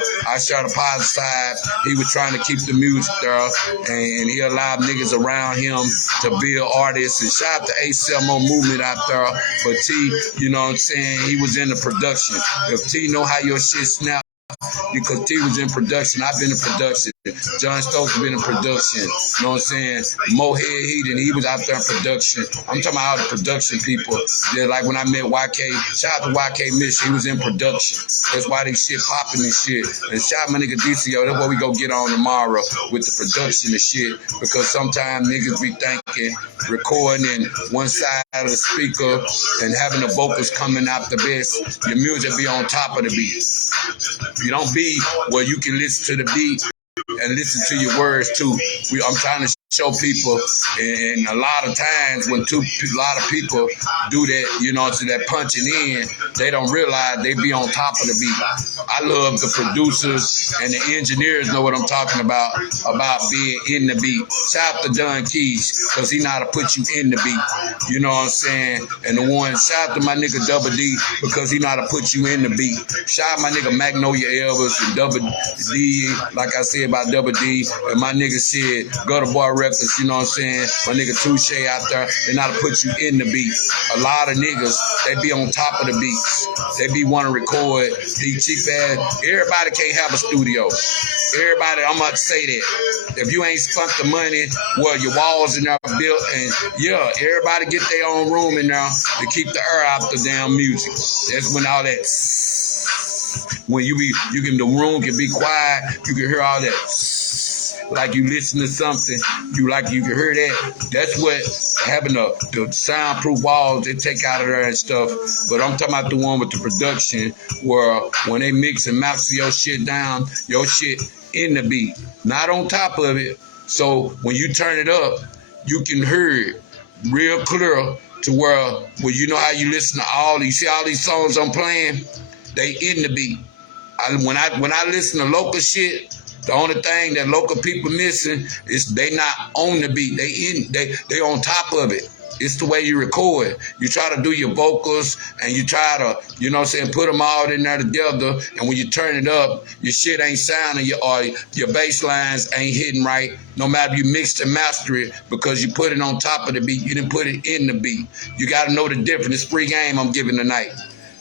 the positive side. He was trying to keep the music there, and he allowed niggas around him to build artists. And shout out to A7O movement out there. But T, you know what I'm saying, he was in the production. If T know how your shit snap, because T was in production. I've been in production. John Stokes been in production. You know what I'm saying? Mohead Heaton, he was out there in production. I'm talking about all the production people. They're like when I met YK, shout out to YK Mitch, he was in production. That's why they shit popping and shit. And shout out my nigga DCO, that's what we go get on tomorrow with the production and shit. Because sometimes niggas be thinking recording one side of the speaker and having the vocals coming out the best, your music be on top of the beat. You don't be where you can listen to the beat and listen to your words too. I'm trying to show people, and a lot of times when a lot of people do that, you know, to that punching in, they don't realize they be on top of the beat. I love the producers and the engineers know what I'm talking about being in the beat. Shout out to Don Keys, because he know how to put you in the beat. You know what I'm saying? And the one, shout out to my nigga Double D, because he know how to put you in the beat. Shout out my nigga Magnolia Elvis and Double D, like I said about Double D, and my nigga shit, Gutter Boy Records, you know what I'm saying? My nigga Touche out there, they know how to put you in the beat. A lot of niggas, they be on top of the beats. They be want to record these cheap ass. Everybody can't have a studio. Everybody, I'm about to say that. If you ain't spent the money, well, your walls in there built, and yeah, everybody get their own room in there to keep the air out the damn music. That's when all that, when the room can be quiet, you can hear all that. Like you listen to something, you can hear that. That's what having the soundproof walls they take out of there and stuff. But I'm talking about the one with the production where when they mix and master your shit down, your shit in the beat, not on top of it. So when you turn it up, you can hear it real clear to where you know how you listen to you see all these songs I'm playing, they in the beat. When I listen to local shit, the only thing that local people missing is they not on the beat. They on top of it. It's the way you record. You try to do your vocals and you try to, you know what I'm saying, put them all in there together. And when you turn it up, your shit ain't sounding or your bass lines ain't hitting right. No matter if you mix and master it, because you put it on top of the beat. You didn't put it in the beat. You got to know the difference. It's free game I'm giving tonight.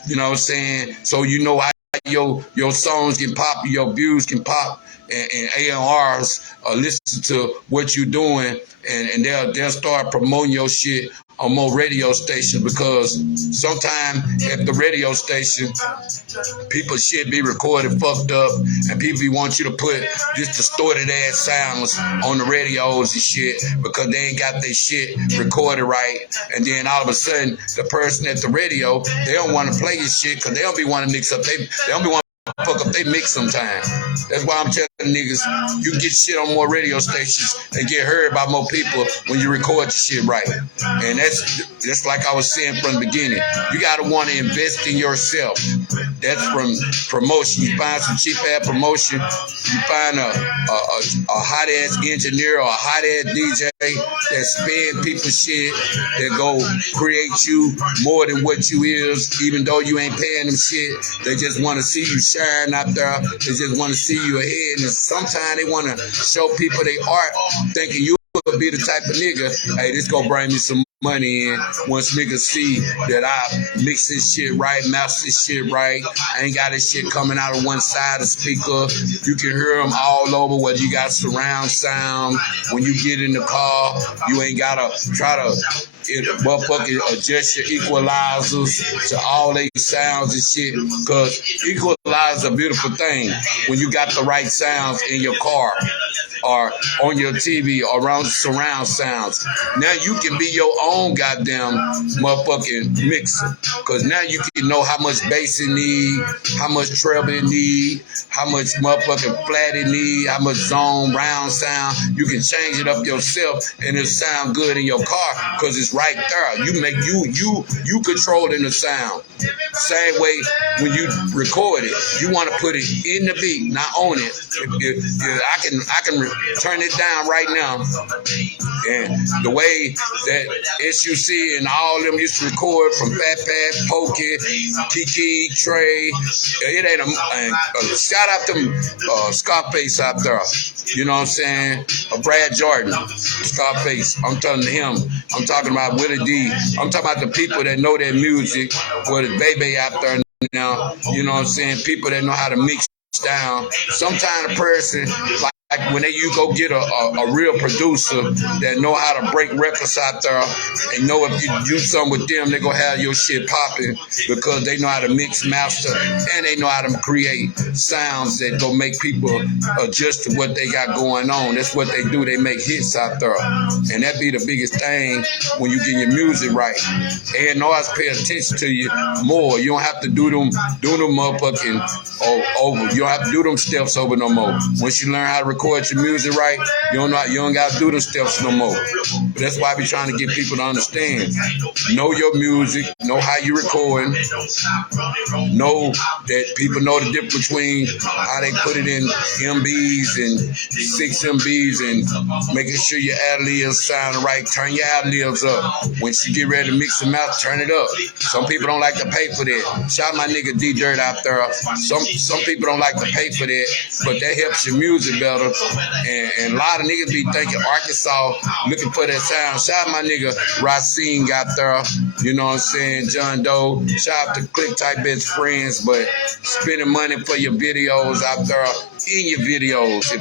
You know what I'm saying? So you know how your songs can pop, your views can pop, and A&Rs listen to what you're doing, and they'll start promoting your shit on more radio stations, because sometimes at the radio station, people shit be recorded fucked up, and people want you to put just distorted ass sounds on the radios and shit because they ain't got their shit recorded right. And then all of a sudden, the person at the radio, they don't want to play your shit because they don't be wanting to mix up. They don't be want fuck up they mix sometimes. That's why I'm telling niggas, you get shit on more radio stations and get heard by more people when you record your shit right. And that's like I was saying from the beginning. You gotta want to invest in yourself. That's from promotion. You find some cheap ass promotion. You find a hot ass engineer or a hot ass DJ that spin people's shit, that go create you more than what you is, even though you ain't paying them shit. They just want to see you shine out there. They just want to see you ahead. And sometimes they want to show people their art, thinking you will be the type of nigga, hey, this gonna bring me some money in. Once niggas see that I mix this shit right, master this shit right, I ain't got this shit coming out of one side of the speaker. You can hear them all over, whether you got surround sound. When you get in the car, you ain't gotta try to motherfucking adjust your equalizers to all they sounds and shit, because equalize a beautiful thing when you got the right sounds in your car or on your TV or around surround sounds. Now you can be your own goddamn motherfucking mixer, because now you can know how much bass it need, how much treble it need, how much motherfucking flat it need, how much zone, round sound. You can change it up yourself and it'll sound good in your car because it's right there. You make you controlling the sound. Same way when you record it, you want to put it in the beat, not on it. I can turn it down right now. And the way that SUC and all them used to record from Fat Pat, Pokey, Kiki, Trey, it ain't a shout out to Scarface out there. You know what I'm saying? Brad Jordan, Scarface. I'm telling him. I'm talking about Willie D. I'm talking about the people that know their music. Well, there's Baby out there now. You know what I'm saying? People that know how to mix down. Sometimes a person like when you go get a real producer that know how to break records out there and know if you do something with them, they gonna have your shit popping because they know how to mix, master, and they know how to create sounds that go make people adjust to what they got going on. That's what they do. They make hits out there, and that be the biggest thing when you get your music right. And always pay attention to you more. You don't have to do them motherfucking over. You don't have to do them steps over no more. Once you learn how to record your music right, you don't got to do them steps no more. But that's why I be trying to get people to understand. Know your music, know how you recording, know that people know the difference between how they put it in MBs and 6 MBs and making sure your ad-libs sound right. Turn your ad-libs up. Once you get ready to mix them out, turn it up. Some people don't like to pay for that. Shout my nigga D-Dirt out there. Some people don't like to pay for that, but that helps your music better. And a lot of niggas be thinking Arkansas looking for that sound. Shout out my nigga Racine out there. You know what I'm saying? John Doe. Shout out to Click Type Best Friends, but spending money for your videos out there in your videos.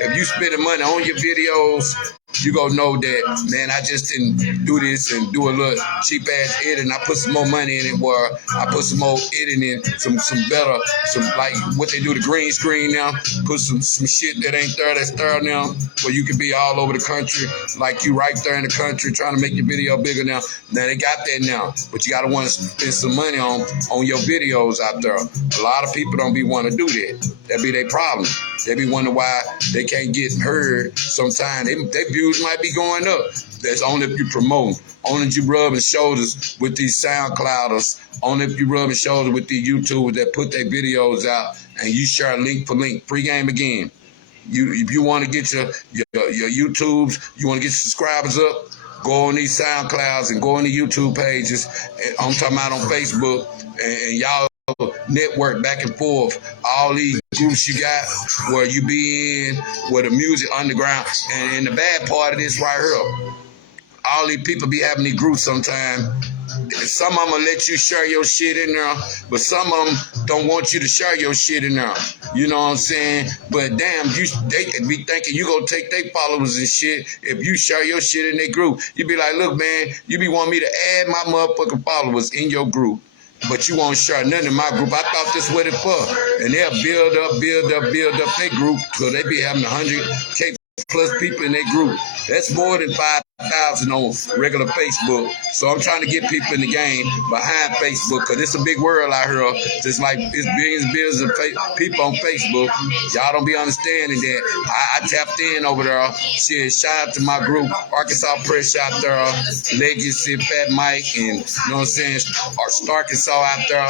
If you spending money on your videos, you gonna know that, man, I just didn't do this and do a little cheap ass editing. I put some more money in it where I put some more editing in, some better, some like what they do the green screen now, put some shit that ain't there, that's there now, where you can be all over the country, like you right there in the country trying to make your video bigger now. Now they got that now, but you gotta want to spend some money on your videos out there. A lot of people don't be want to do that. That be their problem. They be wondering why they can't get heard sometimes. Their views might be going up. That's only if you promote. Only if you rubbing shoulders with these SoundClouders. Only if you rubbing shoulders with these YouTubers that put their videos out and you share link for link. Free game again. If you want to get your YouTubes, you want to get your subscribers up, go on these SoundClouds and go on the YouTube pages. And I'm talking about on Facebook and y'all network back and forth. All these groups you got where you be in, where the music underground. And the bad part of this right here, all these people be having these groups sometimes. Some of them will let you share your shit in there, but some of them don't want you to share your shit in there. You know what I'm saying? But damn, they could be thinking you gonna take their followers and shit if you share your shit in their group. You be like, look, man, you be wanting me to add my motherfucking followers in your group, but you won't share nothing in my group. I thought this what it for. And they'll build up their group till they be having 100K plus people in that group. That's more than 5,000 on regular Facebook. So I'm trying to get people in the game behind Facebook because it's a big world out here. Just like it's billions and billions of people on Facebook. Y'all don't be understanding that. I tapped in over there. Shit, shout out to my group, Arkansas Press out there, Legacy, Fat Mike, and you know what I'm saying, Arkansas out there.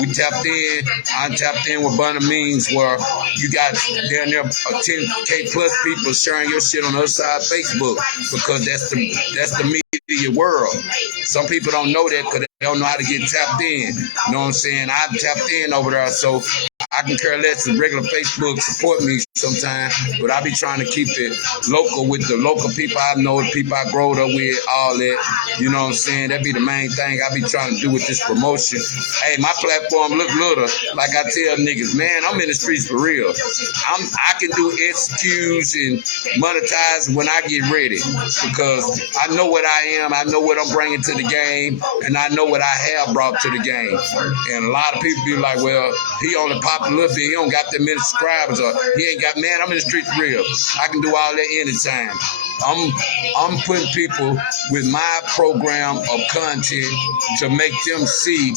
We tapped in. I tapped in with Bunny Means where you got down there 10K plus people sharing your shit on the other side of Facebook because that's the media world. Some people don't know that because they don't know how to get tapped in. You know what I'm saying? I'm tapped in over there, so I can care less if regular Facebook support me sometimes, but I be trying to keep it local with the local people I know, the people I growed up with, all that. You know what I'm saying? That be the main thing I be trying to do with this promotion. Hey, my platform look little. Like I tell niggas, man, I'm in the streets for real. I can do SQs and monetize when I get ready because I know what I am, I know what I'm bringing to the game, and I know what I have brought to the game. And a lot of people be like, well, he only popped a little bit, he don't got that many subscribers, or he ain't got, man, I'm in the streets for real. I can do all that anytime. I'm putting people with my program of content to make them see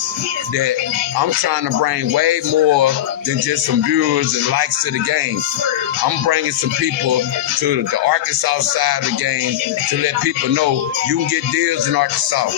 that I'm trying to bring way more than just some viewers and likes to the game. I'm bringing some people to the Arkansas side of the game to let people know you can get deals in Arkansas.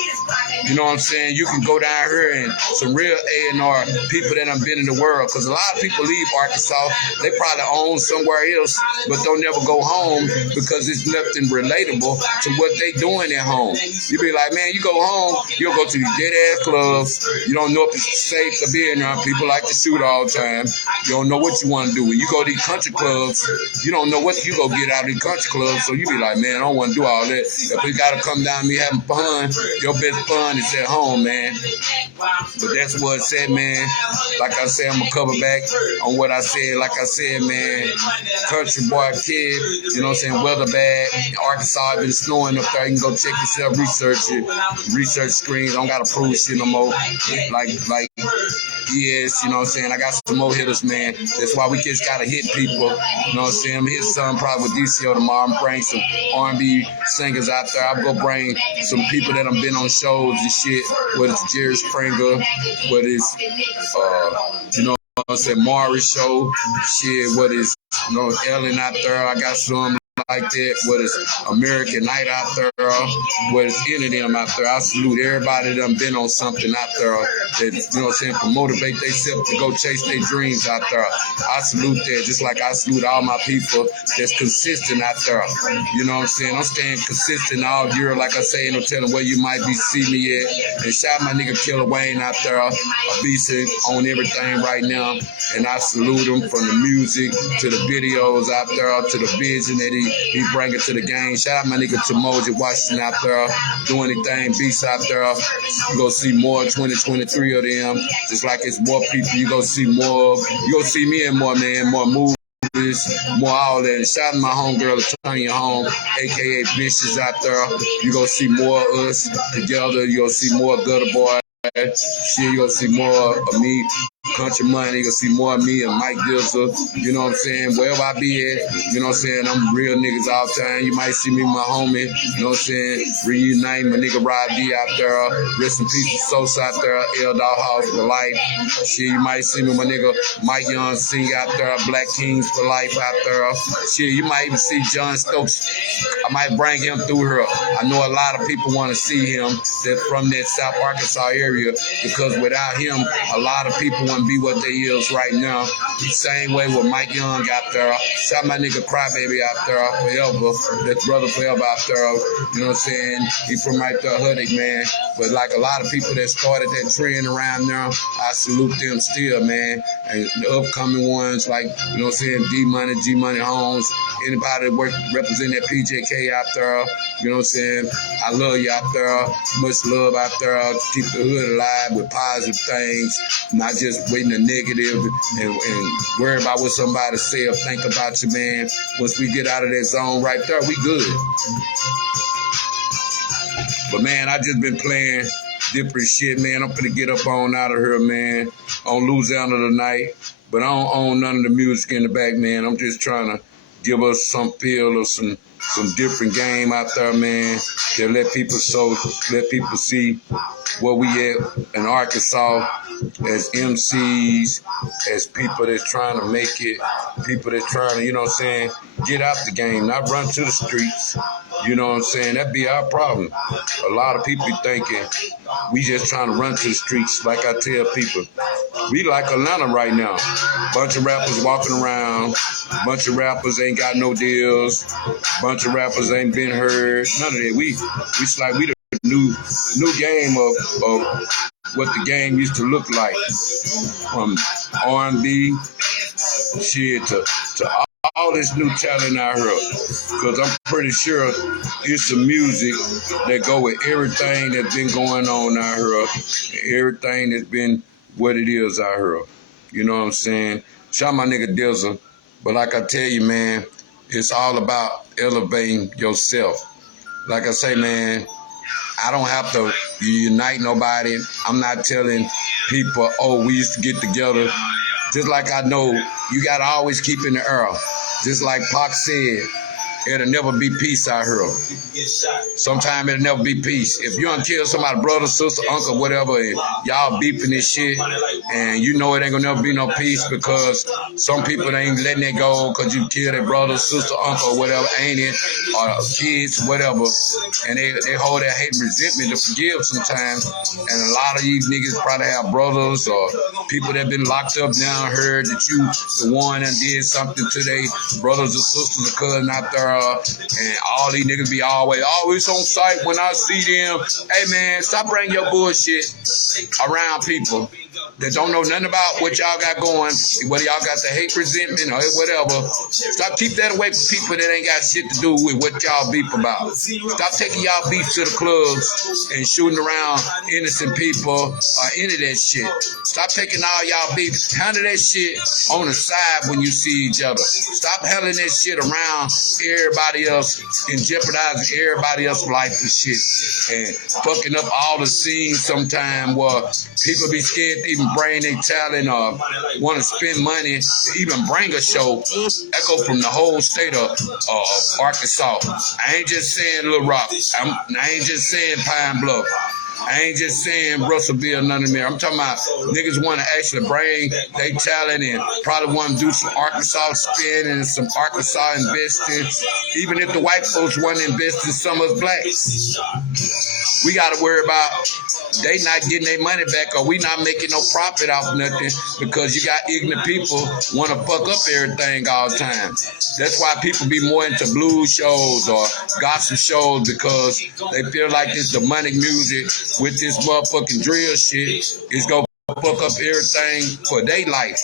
You know what I'm saying? You can go down here and some real A&R people that have been in the world, because a lot of people leave Arkansas, they probably own somewhere else, but don't never go home because it's nothing relatable to what they doing at home. You be like, man, you go home, you'll go to these dead-ass clubs, you don't know if it's safe to be in there, people like to shoot all the time, you don't know what you want to do. When you go to these country clubs, you don't know what you go get out of these country clubs, so you be like, man, I don't want to do all that. If we got to come down to me having fun, your best fun is at home, man. But that's what it said, man. Like I said, I'm going to cover back on what I said. Like I said, man, country boy kid, you know what I'm saying, weather bad. Arkansas been snowing up there. You can go check yourself, research it. Research screens. Don't got to prove shit no more. Like, yes, you know what I'm saying? I got some more hitters, man. That's why we just got to hit people. You know what I'm saying? I'm going to hit some probably with DCO tomorrow. I'm bring some R&B singers out there. I'm going to bring some people that have been on shows and shit, whether it's Jerry Springer, whether it's, you know what I'm saying, Maury show, shit, whether it's, you know, Ellen out there. I got some like that, whether it's American Night out there, whether it's any of them out there. I salute everybody that done been on something out there that, you know what I'm saying, to motivate themselves to go chase their dreams out there. I salute that, just like I salute all my people that's consistent out there. You know what I'm saying? I'm staying consistent all year, like I say, no telling where you might be see me at. And shout my nigga Killer Wayne out there, a beast on everything right now. And I salute him from the music to the videos out there to the vision that he bringing to the game. Shout out my nigga Tamoji Washington out there doing anything, beats out there. You go see more 2023 of them. Just like it's more people, you go see more. You go see me and more, man, more movies, more all that. And shout out my homegirl Latonya Home, aka Vicious out there. You go see more of us together. You go see more Gutter Boy. Shit, you gonna see more of me, Country Money, you gonna see more of me and Mike Dilser, you know what I'm saying, wherever I be at, you know what I'm saying, I'm real niggas all the time. You might see me with my homie, you know what I'm saying, reuniting my nigga Rod D out there, rest in peace to Sosa out there, L Dog House for life. Shit, you might see me with my nigga Mike Young sing out there, Black Kings for life out there. Shit, you might even see John Stokes. I might bring him through here. I know a lot of people want to see him that from that South Arkansas area, because without him, a lot of people wouldn't be what they is right now. Same way with Mike Young out there. Shout my nigga Crybaby out there forever. That brother forever out there. You know what I'm saying? He from right there, Huddick, man. But like a lot of people that started that trend around now, I salute them still, man. And the upcoming ones, like, you know what I'm saying, D-Money, G-Money Homes, anybody that represent that PJK out there, you know what I'm saying? I love you out there. Much love out there. Keep the hood alive with positive things, not just waiting a negative and worry about what somebody say or think about you, man. Once we get out of that zone right there, we good. But man, I just been playing different shit, man. I'm finna get up on out of here, man, on Louisiana tonight. But I don't own none of the music in the back, man. I'm just trying to give us some feel of some different game out there, man. To let people see where we at in Arkansas as MCs, as people that's trying to make it, people that's trying to, you know what I'm saying, get out the game, not run to the streets. You know what I'm saying? That'd be our problem. A lot of people be thinking we just trying to run to the streets. Like I tell people, we like Atlanta right now. Bunch of rappers walking around. Bunch of rappers ain't got no deals. Bunch of rappers ain't been heard. None of that. We like we the new game of what the game used to look like. From R&B shit to all this new talent out here. Because I'm pretty sure it's some music that go with everything that's been going on out here. And everything that's been what it is out here. You know what I'm saying? Shout my nigga Dizzle. But like I tell you, man, it's all about elevating yourself. Like I say, man, I don't have to unite nobody. I'm not telling people, oh, we used to get together. Just like I know, you got to always keep in the air. Just like Pac said, it'll never be peace out here. Sometimes it'll never be peace. If you done kill somebody, brother, sister, uncle, whatever, and y'all beefing this shit, and you know it ain't gonna never be no peace because some people ain't letting it go because you killed their brother, sister, uncle, whatever, ain't it, or kids, whatever, and they hold that hate and resentment to forgive sometimes. And a lot of these niggas probably have brothers or people that been locked up now heard that you the one that did something to their brothers or sisters or cousins out there, and all these niggas be always on site when I see them. Hey man, stop bringing your bullshit around people that don't know nothing about what y'all got going, whether y'all got the hate, resentment, or whatever. Stop, keep that away from people that ain't got shit to do with what y'all beef about. Stop taking y'all beef to the clubs and shooting around innocent people or any of that shit. Stop taking all y'all beef. Handle that shit on the side when you see each other. Stop handling that shit around everybody else and jeopardizing everybody else's life and shit. And fucking up all the scenes sometimes where people be scared to even bring their talent or want to spend money to even bring a show. That go from the whole state of Arkansas. I ain't just saying Little Rock. I ain't just saying Pine Bluff. I ain't just saying Russellville, none of them. I'm talking about niggas want to actually bring their talent and probably want to do some Arkansas spin and some Arkansas investing. Even if the white folks want to invest in some of us blacks. We got to worry about they not getting their money back or we not making no profit off nothing because you got ignorant people want to fuck up everything all the time. That's why people be more into blues shows or gospel shows because they feel like this demonic music with this motherfucking drill shit is going to fuck up everything for their life.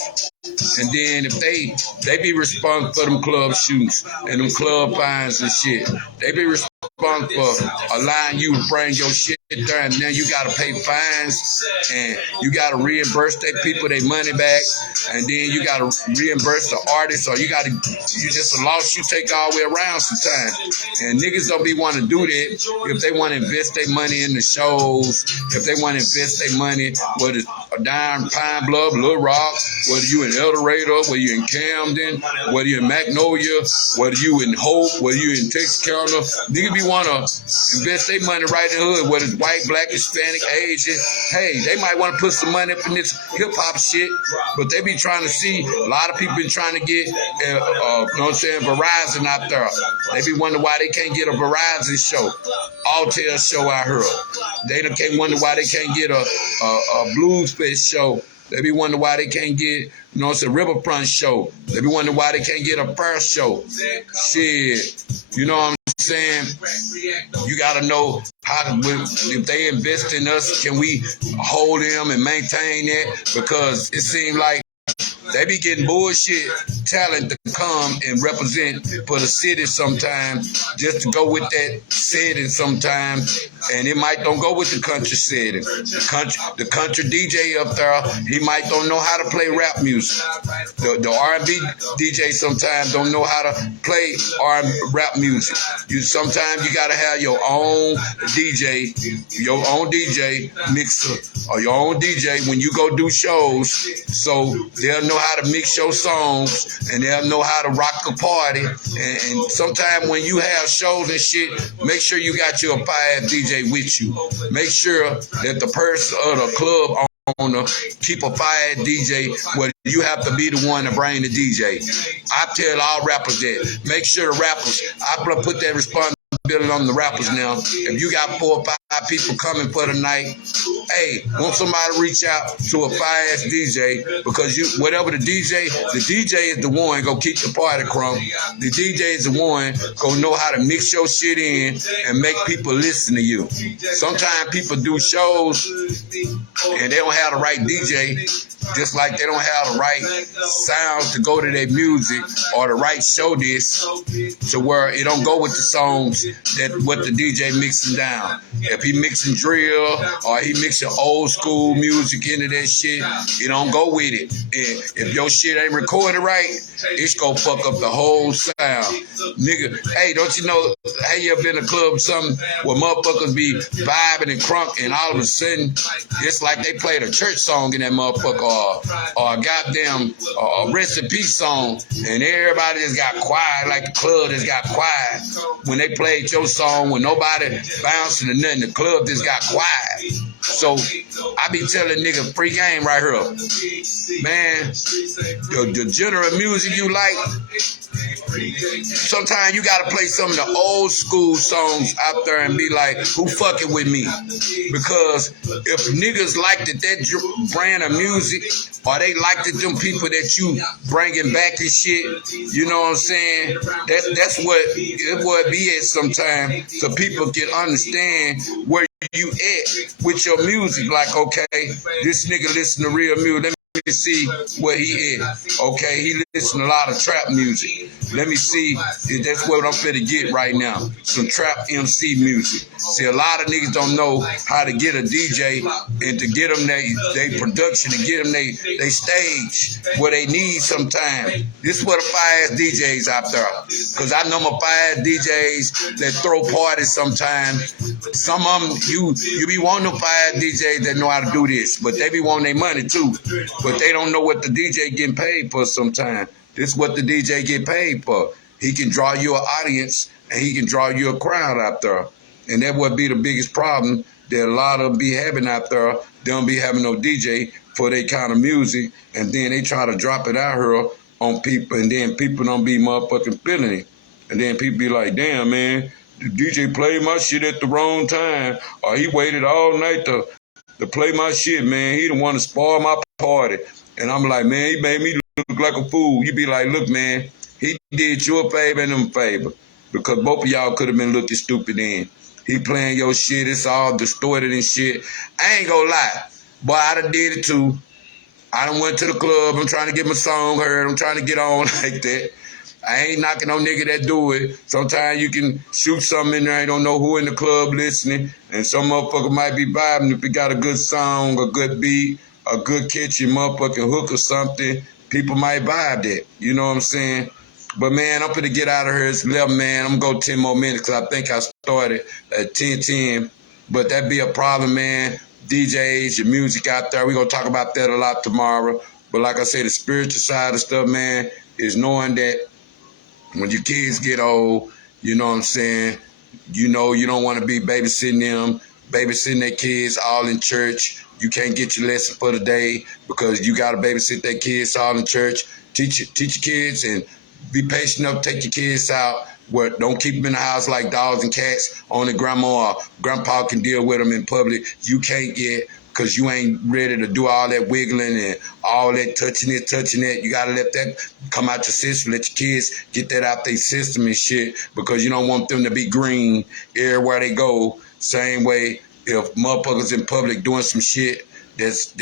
And then if they be responsible for them club shootings and them club fines and shit, they be responsible for allowing you to bring your shit there, and then you gotta pay fines and you gotta reimburse their people their money back, and then you gotta reimburse the artists, or you just a loss you take all the way around sometimes. And niggas don't be want to do that if they want to invest their money in the shows, if they want to invest their money, whether it's down Pine Bluff, Little Rock, whether you in El Dorado, whether you in Camden, whether you in Magnolia, whether you in Hope, whether you in Texarkana. Niggas be want to invest their money right in the hood, whether it's white, black, Hispanic, Asian. Hey, they might want to put some money up in this hip-hop shit, but they be trying to see, a lot of people been trying to get, you know what I'm saying, Verizon out there. They be wondering why they can't get a Verizon show, Altair show out here. They can't wonder why they can't get a Blues Fest show. They be wondering why they can't get, you know, it's a Riverfront show. They be wondering why they can't get a Fair show. Shit. You know what I'm saying? You got to know how, if they invest in us, can we hold them and maintain that? Because it seems like they be getting bullshit talent to come and represent for the city sometimes, just to go with that setting sometimes, and it might don't go with the country setting. The country DJ up there, he might don't know how to play rap music. The R&B DJ sometimes don't know how to play rap music. Sometimes you gotta have your own DJ mixer or your own DJ when you go do shows, so they'll know how to mix your songs and they'll know how to rock the party. And sometimes when you have shows and shit, make sure you got your fire DJ with you. Make sure that the person or the club owner keep a fire DJ where you have to be the one to bring the DJ. I tell all rappers that. Make sure the rappers, I put that responsibility on the rappers now. If you got 4 or 5 people coming for the night, hey, want somebody to reach out to a fire-ass DJ, because you, whatever the DJ is the one gonna keep the party crunk. The DJ is the one gonna know how to mix your shit in and make people listen to you. Sometimes people do shows and they don't have the right DJ, just like they don't have the right sounds to go to their music or the right show this to where it don't go with the songs that what the DJ mixing down. If he mixing drill or he mixing old school music into that shit, it don't go with it. And if your shit ain't recorded right, it's gonna fuck up the whole sound. Nigga, hey, don't you know, hey, you ever been in a club or something where motherfuckers be vibing and crunk and all of a sudden it's like they played a church song in that motherfucker or a goddamn rest in peace song, and everybody just got quiet, like the club just got quiet when they played your song, when nobody bouncing or nothing, the club just got quiet. So I be telling niggas, free game right here, man. The genre of music you like, sometimes you gotta play some of the old school songs out there and be like, who fucking with me? Because if niggas liked that brand of music, or they liked them people that you bringing back and shit, you know what I'm saying? That's what it would be at sometimes, so people can understand where you at with your music. Like, okay, this nigga listen to real music. Let me see where he is. Okay, he listen to a lot of trap music. Let me see if that's what I'm finna get right now. Some trap MC music. See, a lot of niggas don't know how to get a DJ and to get them they production, to get them they stage where they need sometimes. This is what the fire DJs out there. Because I know my fire DJs that throw parties sometimes. Some of them, you be wanting them fire DJs that know how to do this, but they be wanting their money too. But they don't know what the DJ getting paid for sometimes. This is what the DJ get paid for. He can draw you an audience and he can draw you a crowd out there. And that would be the biggest problem that a lot of them be having out there. They don't be having no DJ for their kind of music, and then they try to drop it out here on people, and then people don't be motherfucking feeling it. And then people be like, damn, man, the DJ played my shit at the wrong time, or he waited all night to play my shit, man. He didn't want to spoil my party. And I'm like, man, he made me look like a fool. You be like, look, man, he did you a favor and them a favor, because both of y'all could have been looking stupid in. He playing your shit, it's all distorted and shit. I ain't gonna lie, boy, I done did it too. I done went to the club, I'm trying to get my song heard, I'm trying to get on like that. I ain't knocking no nigga that do it. Sometimes you can shoot something in there, I don't know who in the club listening, and some motherfucker might be vibing if you got a good song, a good beat, a good catchy motherfucking hook or something. People might vibe that, you know what I'm saying? But, man, I'm finna get out of here. It's 11, man. I'm gonna go 10 more minutes because I think I started at 10:10. But that be a problem, man. DJs, your music out there. We're gonna talk about that a lot tomorrow. But like I said, the spiritual side of stuff, man, is knowing that when your kids get old, you know what I'm saying, you know you don't want to be babysitting them, babysitting their kids all in church. You can't get your lesson for the day because you got to babysit their kids all in church. Teach your kids and be patient enough to take your kids out. Don't keep them in the house like dogs and cats. Only grandma or grandpa can deal with them in public. You can't get, because you ain't ready to do all that wiggling and all that touching it. You got to let that come out your system. Let your kids get that out their system and shit, because you don't want them to be green everywhere they go. Same way if motherfuckers in public doing some shit that's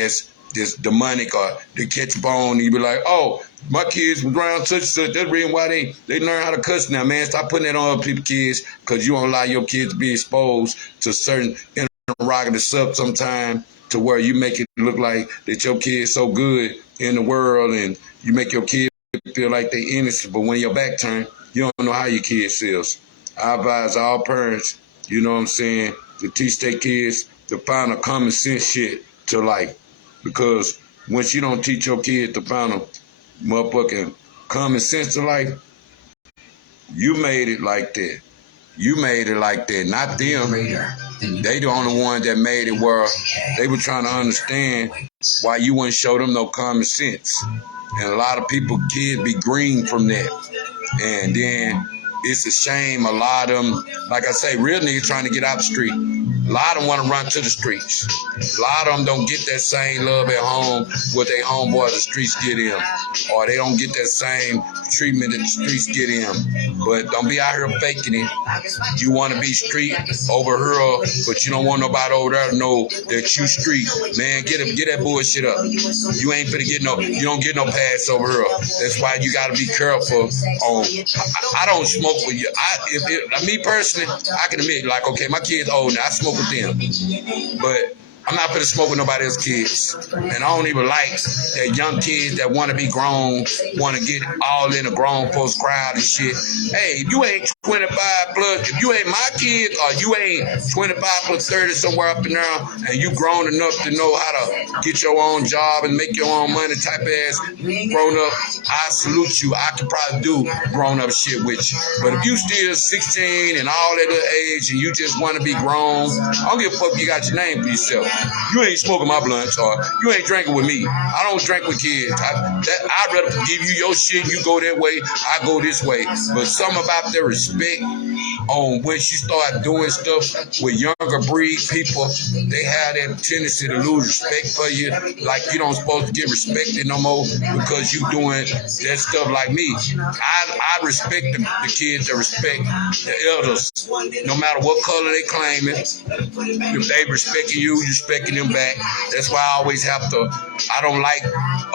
demonic or they catch bone, you be like, oh, my kids was around such and such. That's the reason why they learn how to cuss now, man. Stop putting that on other people's kids, because you don't allow your kids to be exposed to certain interrogative stuff sometimes, to where you make it look like that your kid's so good in the world and you make your kid feel like they innocent, but when your back turned, you don't know how your kid feels. I advise all parents, you know what I'm saying, to teach their kids to find a common sense shit to life. Because once you don't teach your kid the kind of motherfucking common sense to life, you made it like that. You made it like that, not them. They the only one that made it where they were trying to understand why you wouldn't show them no common sense. And a lot of people, kids be green from that. And then it's a shame a lot of them, like I say, real niggas trying to get out the street. A lot of them want to run to the streets. A lot of them don't get that same love at home what they homeboys the streets get in. Or they don't get that same treatment that the streets get in. But don't be out here faking it. You want to be street over here, but you don't want nobody over there to know that you street. Man, get that bullshit up. You ain't finna get you don't get no pass over here. That's why you gotta be careful on. I don't smoke with you. Me personally, I can admit, like, okay, my kids old now, I smoke with them. But I'm not gonna smoke with nobody else's kids. And I don't even like that young kids that want to be grown, want to get all in a grown folks crowd and shit. Hey, if you ain't 25 plus, if you ain't my kid, or you ain't 25 plus 30 somewhere up in there, and you grown enough to know how to get your own job and make your own money type ass grown up, I salute you. I can probably do grown up shit with you. But if you still 16 and all that little age and you just want to be grown, I don't give a fuck if you got your name for yourself. You ain't smoking my blunts, or you ain't drinking with me. I don't drink with kids. I'd rather give you your shit, you go that way, I go this way. But something about their respect on once you start doing stuff with younger breed people, they have that tendency to lose respect for you. Like you don't supposed to get respected no more because you doing that stuff like me. I respect the kids that respect the elders. No matter what color they claiming, if they respecting you respecting them back. That's why I always have to, I don't like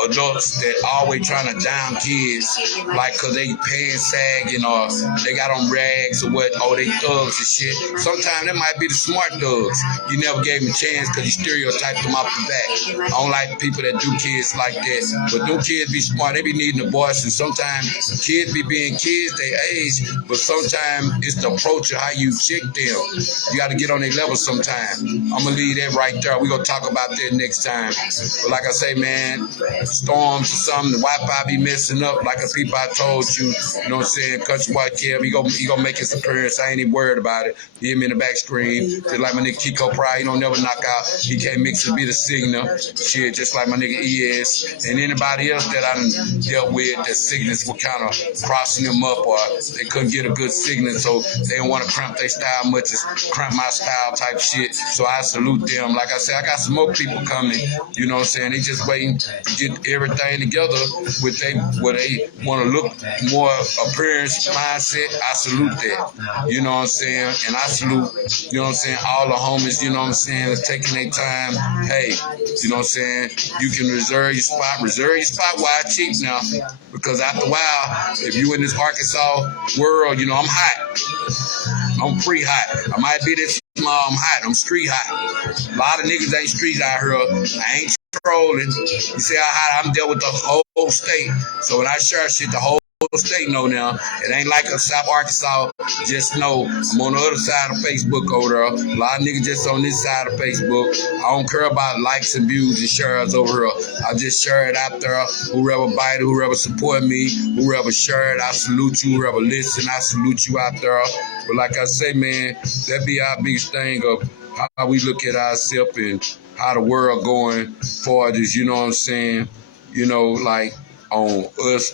adults that always trying to down kids, like because they pants sagging or they got on rags or what, or they thugs and shit. Sometimes that might be the smart thugs. You never gave them a chance because you stereotyped them off the back. I don't like people that do kids like that. But them kids be smart, they be needing a voice, and sometimes kids be being kids, they age, but sometimes it's the approach of how you check them. You got to get on their level sometimes. I'm going to leave that right there. We're going to talk about that next time. But like I say, man, storms or something, the Wi-Fi be messing up. Like the people I told you, you know what I'm saying? Country Boy Kev, he gonna make his appearance. I ain't even worried about it. He hit me in the back screen. Just like my nigga Kiko Pride, he don't never knock out. He can't mix and be the signal. Shit, just like my nigga ES. And anybody else that I done dealt with, that signals were kind of crossing them up, or they couldn't get a good signal, so they don't want to cramp their style much as cramp my style type shit. So I salute them. Like I said, I got some more people coming. You know what I'm saying? They just waiting to get everything together with where they want to look more appearance mindset. I salute that. You know what I'm saying? And I salute, you know what I'm saying, all the homies, you know what I'm saying, that's taking their time. Hey, you know what I'm saying? You can reserve your spot while I cheap now. Because after a while, if you in this Arkansas world, you know, I'm hot. I'm pretty hot. I might be this small, I'm hot. I'm street hot. A lot of niggas ain't street out here. I ain't trolling. You see how hot I'm dealt with the whole state. So when I share shit, the whole state know now. It ain't like a South Arkansas. Just know I'm on the other side of Facebook over there. A lot of niggas just on this side of Facebook. I don't care about likes and views and shares over here. I just share it out there. Whoever bite it, whoever support me, whoever share it, I salute you. Whoever listen, I salute you out there. But like I say, man, that be our biggest thing of how we look at ourselves and how the world going forward is, you know what I'm saying? You know, like on us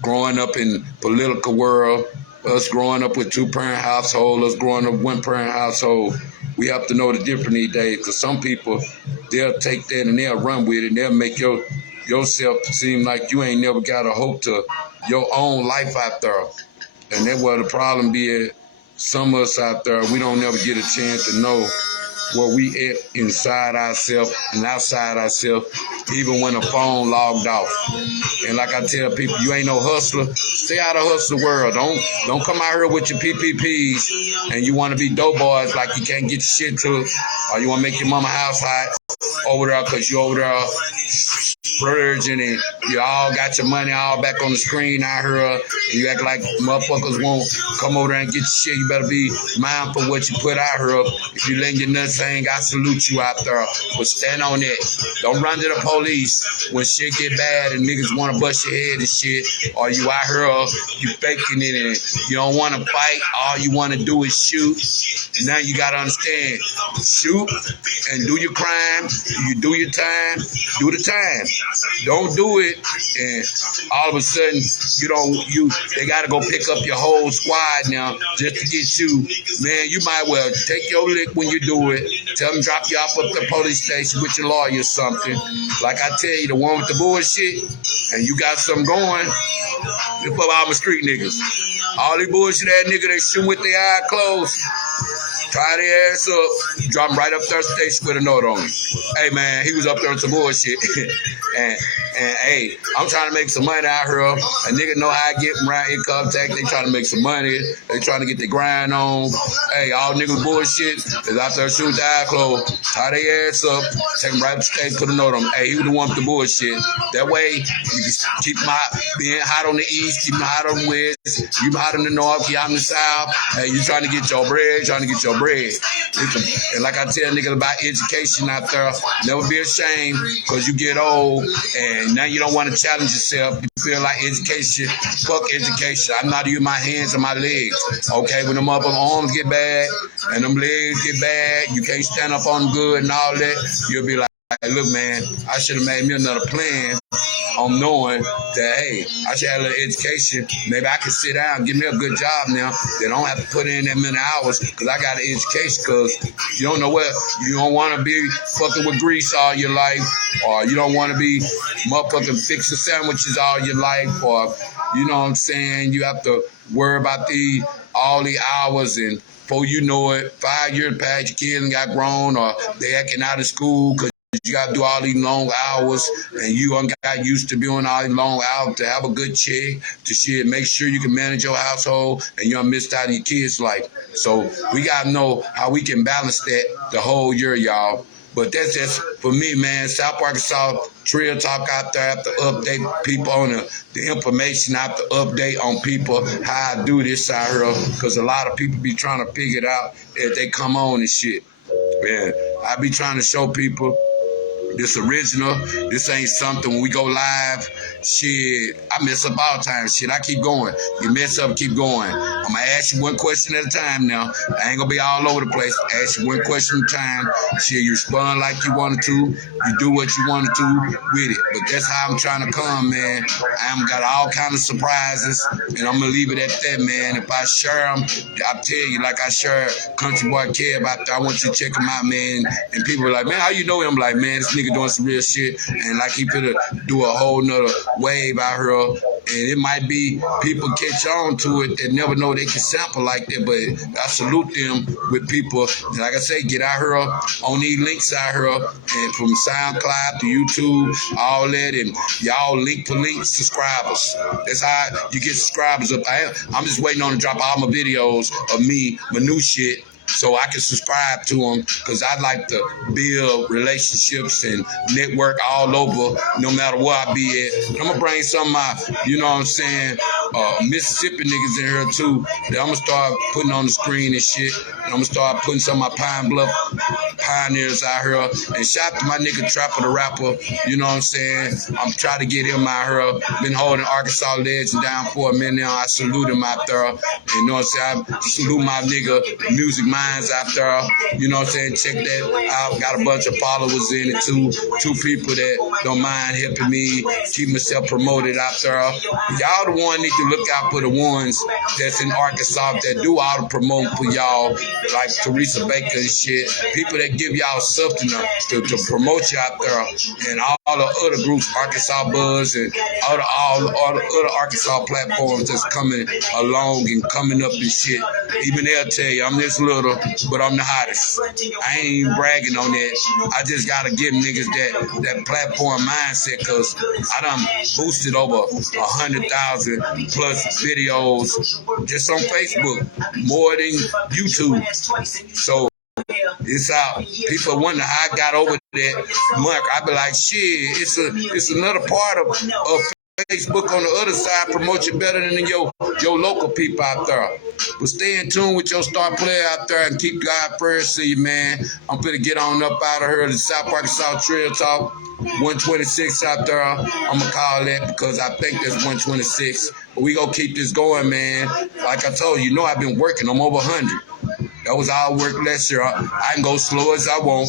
growing up in political world, us growing up with two-parent household, us growing up one-parent household, we have to know the difference these days, because some people, they'll take that and they'll run with it and they'll make yourself seem like you ain't never got a hope to your own life out there. And that's where the problem be at. Some of us out there, we don't never get a chance to know where we at inside ourselves and outside ourselves, even when the phone logged off. And like I tell people, you ain't no hustler. Stay out of hustle world. Don't come out here with your PPPs and you want to be dope boys like you can't get your shit to it, or you want to make your mama house hot over there because you over there splurging and you all got your money all back on the screen out here, and you act like motherfuckers won't come over there and get your shit. You better be mindful of what you put out here. If you letting your nuts hang, I salute you out there. But stand on that. Don't run to the police when shit get bad and niggas want to bust your head and shit. Or you out here, you faking it and you don't want to fight. All you want to do is shoot. Now you got to understand, shoot and do your crime. You do your time, do the time. Don't do it and all of a sudden they got to go pick up your whole squad now just to get you. Man, you might well take your lick when you do it. Tell them drop you off at the police station with your lawyer or something. Like I tell you, the one with the bullshit and you got something going, you put all my street niggas. All these bullshit ass niggas, they shoot with their eyes closed. Tie their ass up, drop him right up there station with a note on him. Hey man, he was up there with some bullshit. and hey, I'm trying to make some money out here. A nigga know how I get them around income tax. They trying to make some money. They trying to get their grind on. Hey, all niggas bullshit is out there shooting the eye closed. Tie their ass up, take them right up the station, put a note on him. Hey, he was the one with the bullshit. That way, you can keep being hot on the east, keep them hot on the west, keep them hot on the north, keep out in the south. Hey, you trying to get your bread, bread. And like I tell niggas about education out there, never be ashamed because you get old and now you don't want to challenge yourself. You feel like education, fuck education. I'm not using my hands and my legs. Okay, when them upper arms get bad and them legs get bad, you can't stand up on them good and all that, you'll be like, look man, I should have made me another plan on knowing that, hey, I should have a little education. Maybe I can sit down and give me a good job now. They don't have to put in that many hours because I got an education because you don't know what. You don't want to be fucking with grease all your life, or you don't want to be motherfucking fixing sandwiches all your life, or, you know what I'm saying, you have to worry about all the hours and before you know it, 5 years past, your kids and got grown or they acting out of school because you got to do all these long hours, and you got used to doing all these long hours to have a good check, to shit, make sure you can manage your household, and you don't miss out on your kids' life. So we got to know how we can balance that the whole year, y'all. But that's just for me, man. South Arkansas Trill Talk out there. I have to update people on the information. I have to update on people how I do this out here, because a lot of people be trying to figure it out as they come on and shit. Man, I be trying to show people this original. This ain't something when we go live. Shit, I mess up all the time. Shit, I keep going. You mess up, keep going. I'm going to ask you one question at a time now. I ain't going to be all over the place. Ask you one question at a time. Shit, you respond like you wanted to. You do what you wanted to with it. But that's how I'm trying to come, man. I'm got all kind of surprises, and I'm going to leave it at that, man. If I share them, I tell you, like I share Country Boy Kev out there, I want you to check him out, man. And people are like, man, how you know him? I'm like, man, this nigga doing some real shit, and like he finna do a whole nother wave out here, and it might be people catch on to it that never know they can sample like that, but I salute them with people, like I say, get out here on these links out here, and from SoundCloud to YouTube, all that, and y'all link to link subscribers. That's how you get subscribers up. I'm just waiting on to drop all my videos of me, my new shit, so I can subscribe to them, because I like to build relationships and network all over, no matter where I be at. I'm going to bring some of my, you know what I'm saying, Mississippi niggas in here too, that I'm going to start putting on the screen and shit. And I'm going to start putting some of my Pine Bluff pioneers out here. And shout out to my nigga Trapper the Rapper, you know what I'm saying. I'm trying to get him out here. Been holding Arkansas Legend down for a minute now. I salute him out there. You know what I'm saying. I salute my nigga Music Minds out there. You know what I'm saying. Check that out. Got a bunch of followers in it too. 2 people that don't mind helping me keep myself promoted out there. Y'all the one need to look out for the ones that's in Arkansas that do all the promoting for y'all, like Teresa Baker and shit. People that give y'all something to promote you out there, and all the other groups, Arkansas Buzz and all the other Arkansas platforms that's coming along and coming up and shit. Even they'll tell you, I'm this little, but I'm the hottest. I ain't even bragging on that. I just gotta give niggas that platform mindset, cause I done boosted over 100,000 plus videos just on Facebook, more than YouTube. So it's out. People wonder how I got over that month. I be like, shit, it's another part of Facebook on the other side promote you better than your local people out there. But stay in tune with your star player out there and keep God first. See you, man. I'm finna get on up out of here. The South Park South Trill Talk. 126 out there. I'm gonna call that because I think that's 126. But we gonna keep this going, man. Like I told you, I've been working. I'm over 100. That was all work last year. I can go slow as I want.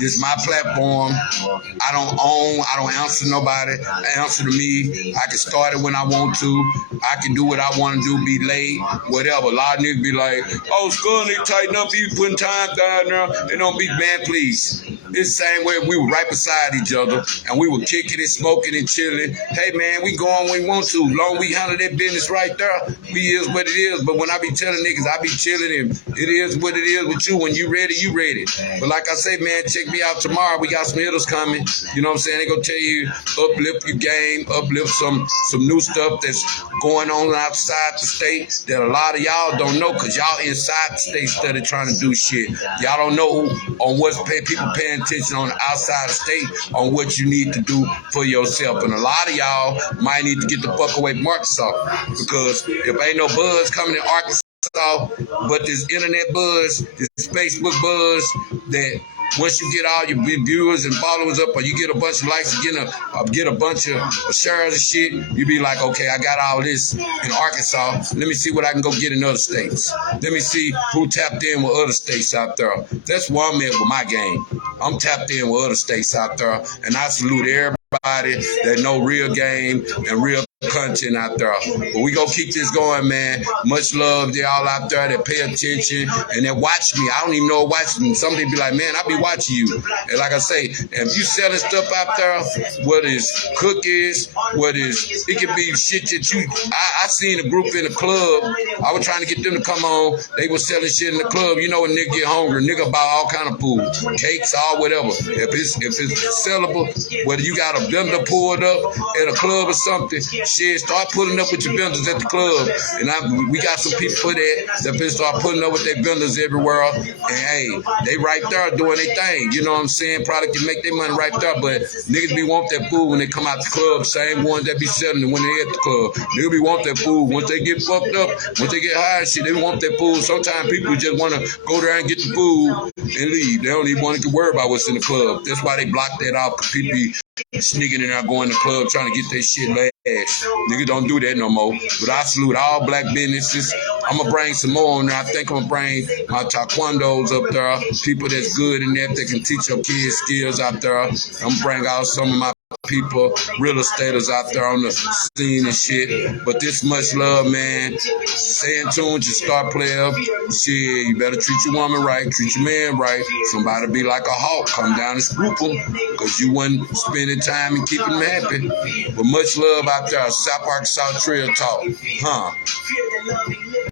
This is my platform. I don't own. I don't answer to nobody. Answer to me. I can start it when I want to. I can do what I want to do. Be late, whatever. A lot of niggas be like, "Oh, Skulla, they tighten up. You putting time down there." They don't be, man, please. It's the same way we were right beside each other and we were kicking and smoking and chilling. Hey, man, we go on when we want to. Long we handle that business right there, we is what it is. But when I be telling niggas, I be chilling and it is what it is with you. When you ready, you ready. But like I say, man, check me out tomorrow. We got some hitters coming. You know what I'm saying? They gonna tell you, uplift your game, uplift some new stuff that's going on outside the state that a lot of y'all don't know because y'all inside the state study trying to do shit. Y'all don't know on what's people paying attention on the outside the state on what you need to do for yourself. And a lot of y'all might need to get the fuck away from Arkansas because if ain't no buzz coming in Arkansas, but this internet buzz, this Facebook buzz, that once you get all your viewers and followers up, or you get a bunch of likes, get a bunch of shares and shit, you be like, okay, I got all this in Arkansas. Let me see what I can go get in other states. Let me see who tapped in with other states out there. That's where I'm at with my game. I'm tapped in with other states out there, and I salute everybody that know real game and real content out there. But we gonna keep this going, man. Much love to y'all out there that pay attention and that watch me. I don't even know what watching me. Somebody be like, man, I be watching you. And like I say, if you selling stuff out there, whether it's cookies, it could be shit that you. I seen a group in the club. I was trying to get them to come on. They was selling shit in the club. You know when nigga get hungry, nigga buy all kind of food, cakes, all whatever. If it's sellable, whether you got a vendor pulled up at a club or something. Shit, start pulling up with your vendors at the club. And we got some people for that been start pulling up with their vendors everywhere. And hey, they right there doing their thing. You know what I'm saying? Probably can make their money right there. But niggas be want that food when they come out the club. Same ones that be selling it when they at the club. Niggas be want that food. Once they get fucked up, once they get high and shit, they want that food. Sometimes people just want to go there and get the food and leave. They don't even want to worry about what's in the club. That's why they block that out, because people be sneaking in there, going to the club, trying to get their shit last. Niggas don't do that no more. But I salute all black businesses. I'm going to bring some more on there. I think I'm going to bring my taekwondos up there, people that's good in that can teach your kids skills out there. I'm going to bring out some of my people, real estaters out there on the scene and shit. But this much love, man. Stay in tune with your star player. Shit, you better treat your woman right, treat your man right. Somebody be like a hawk, come down and swoop them, because you wasn't spending time and keeping them happy. But much love out there. South Park South Trill Talk.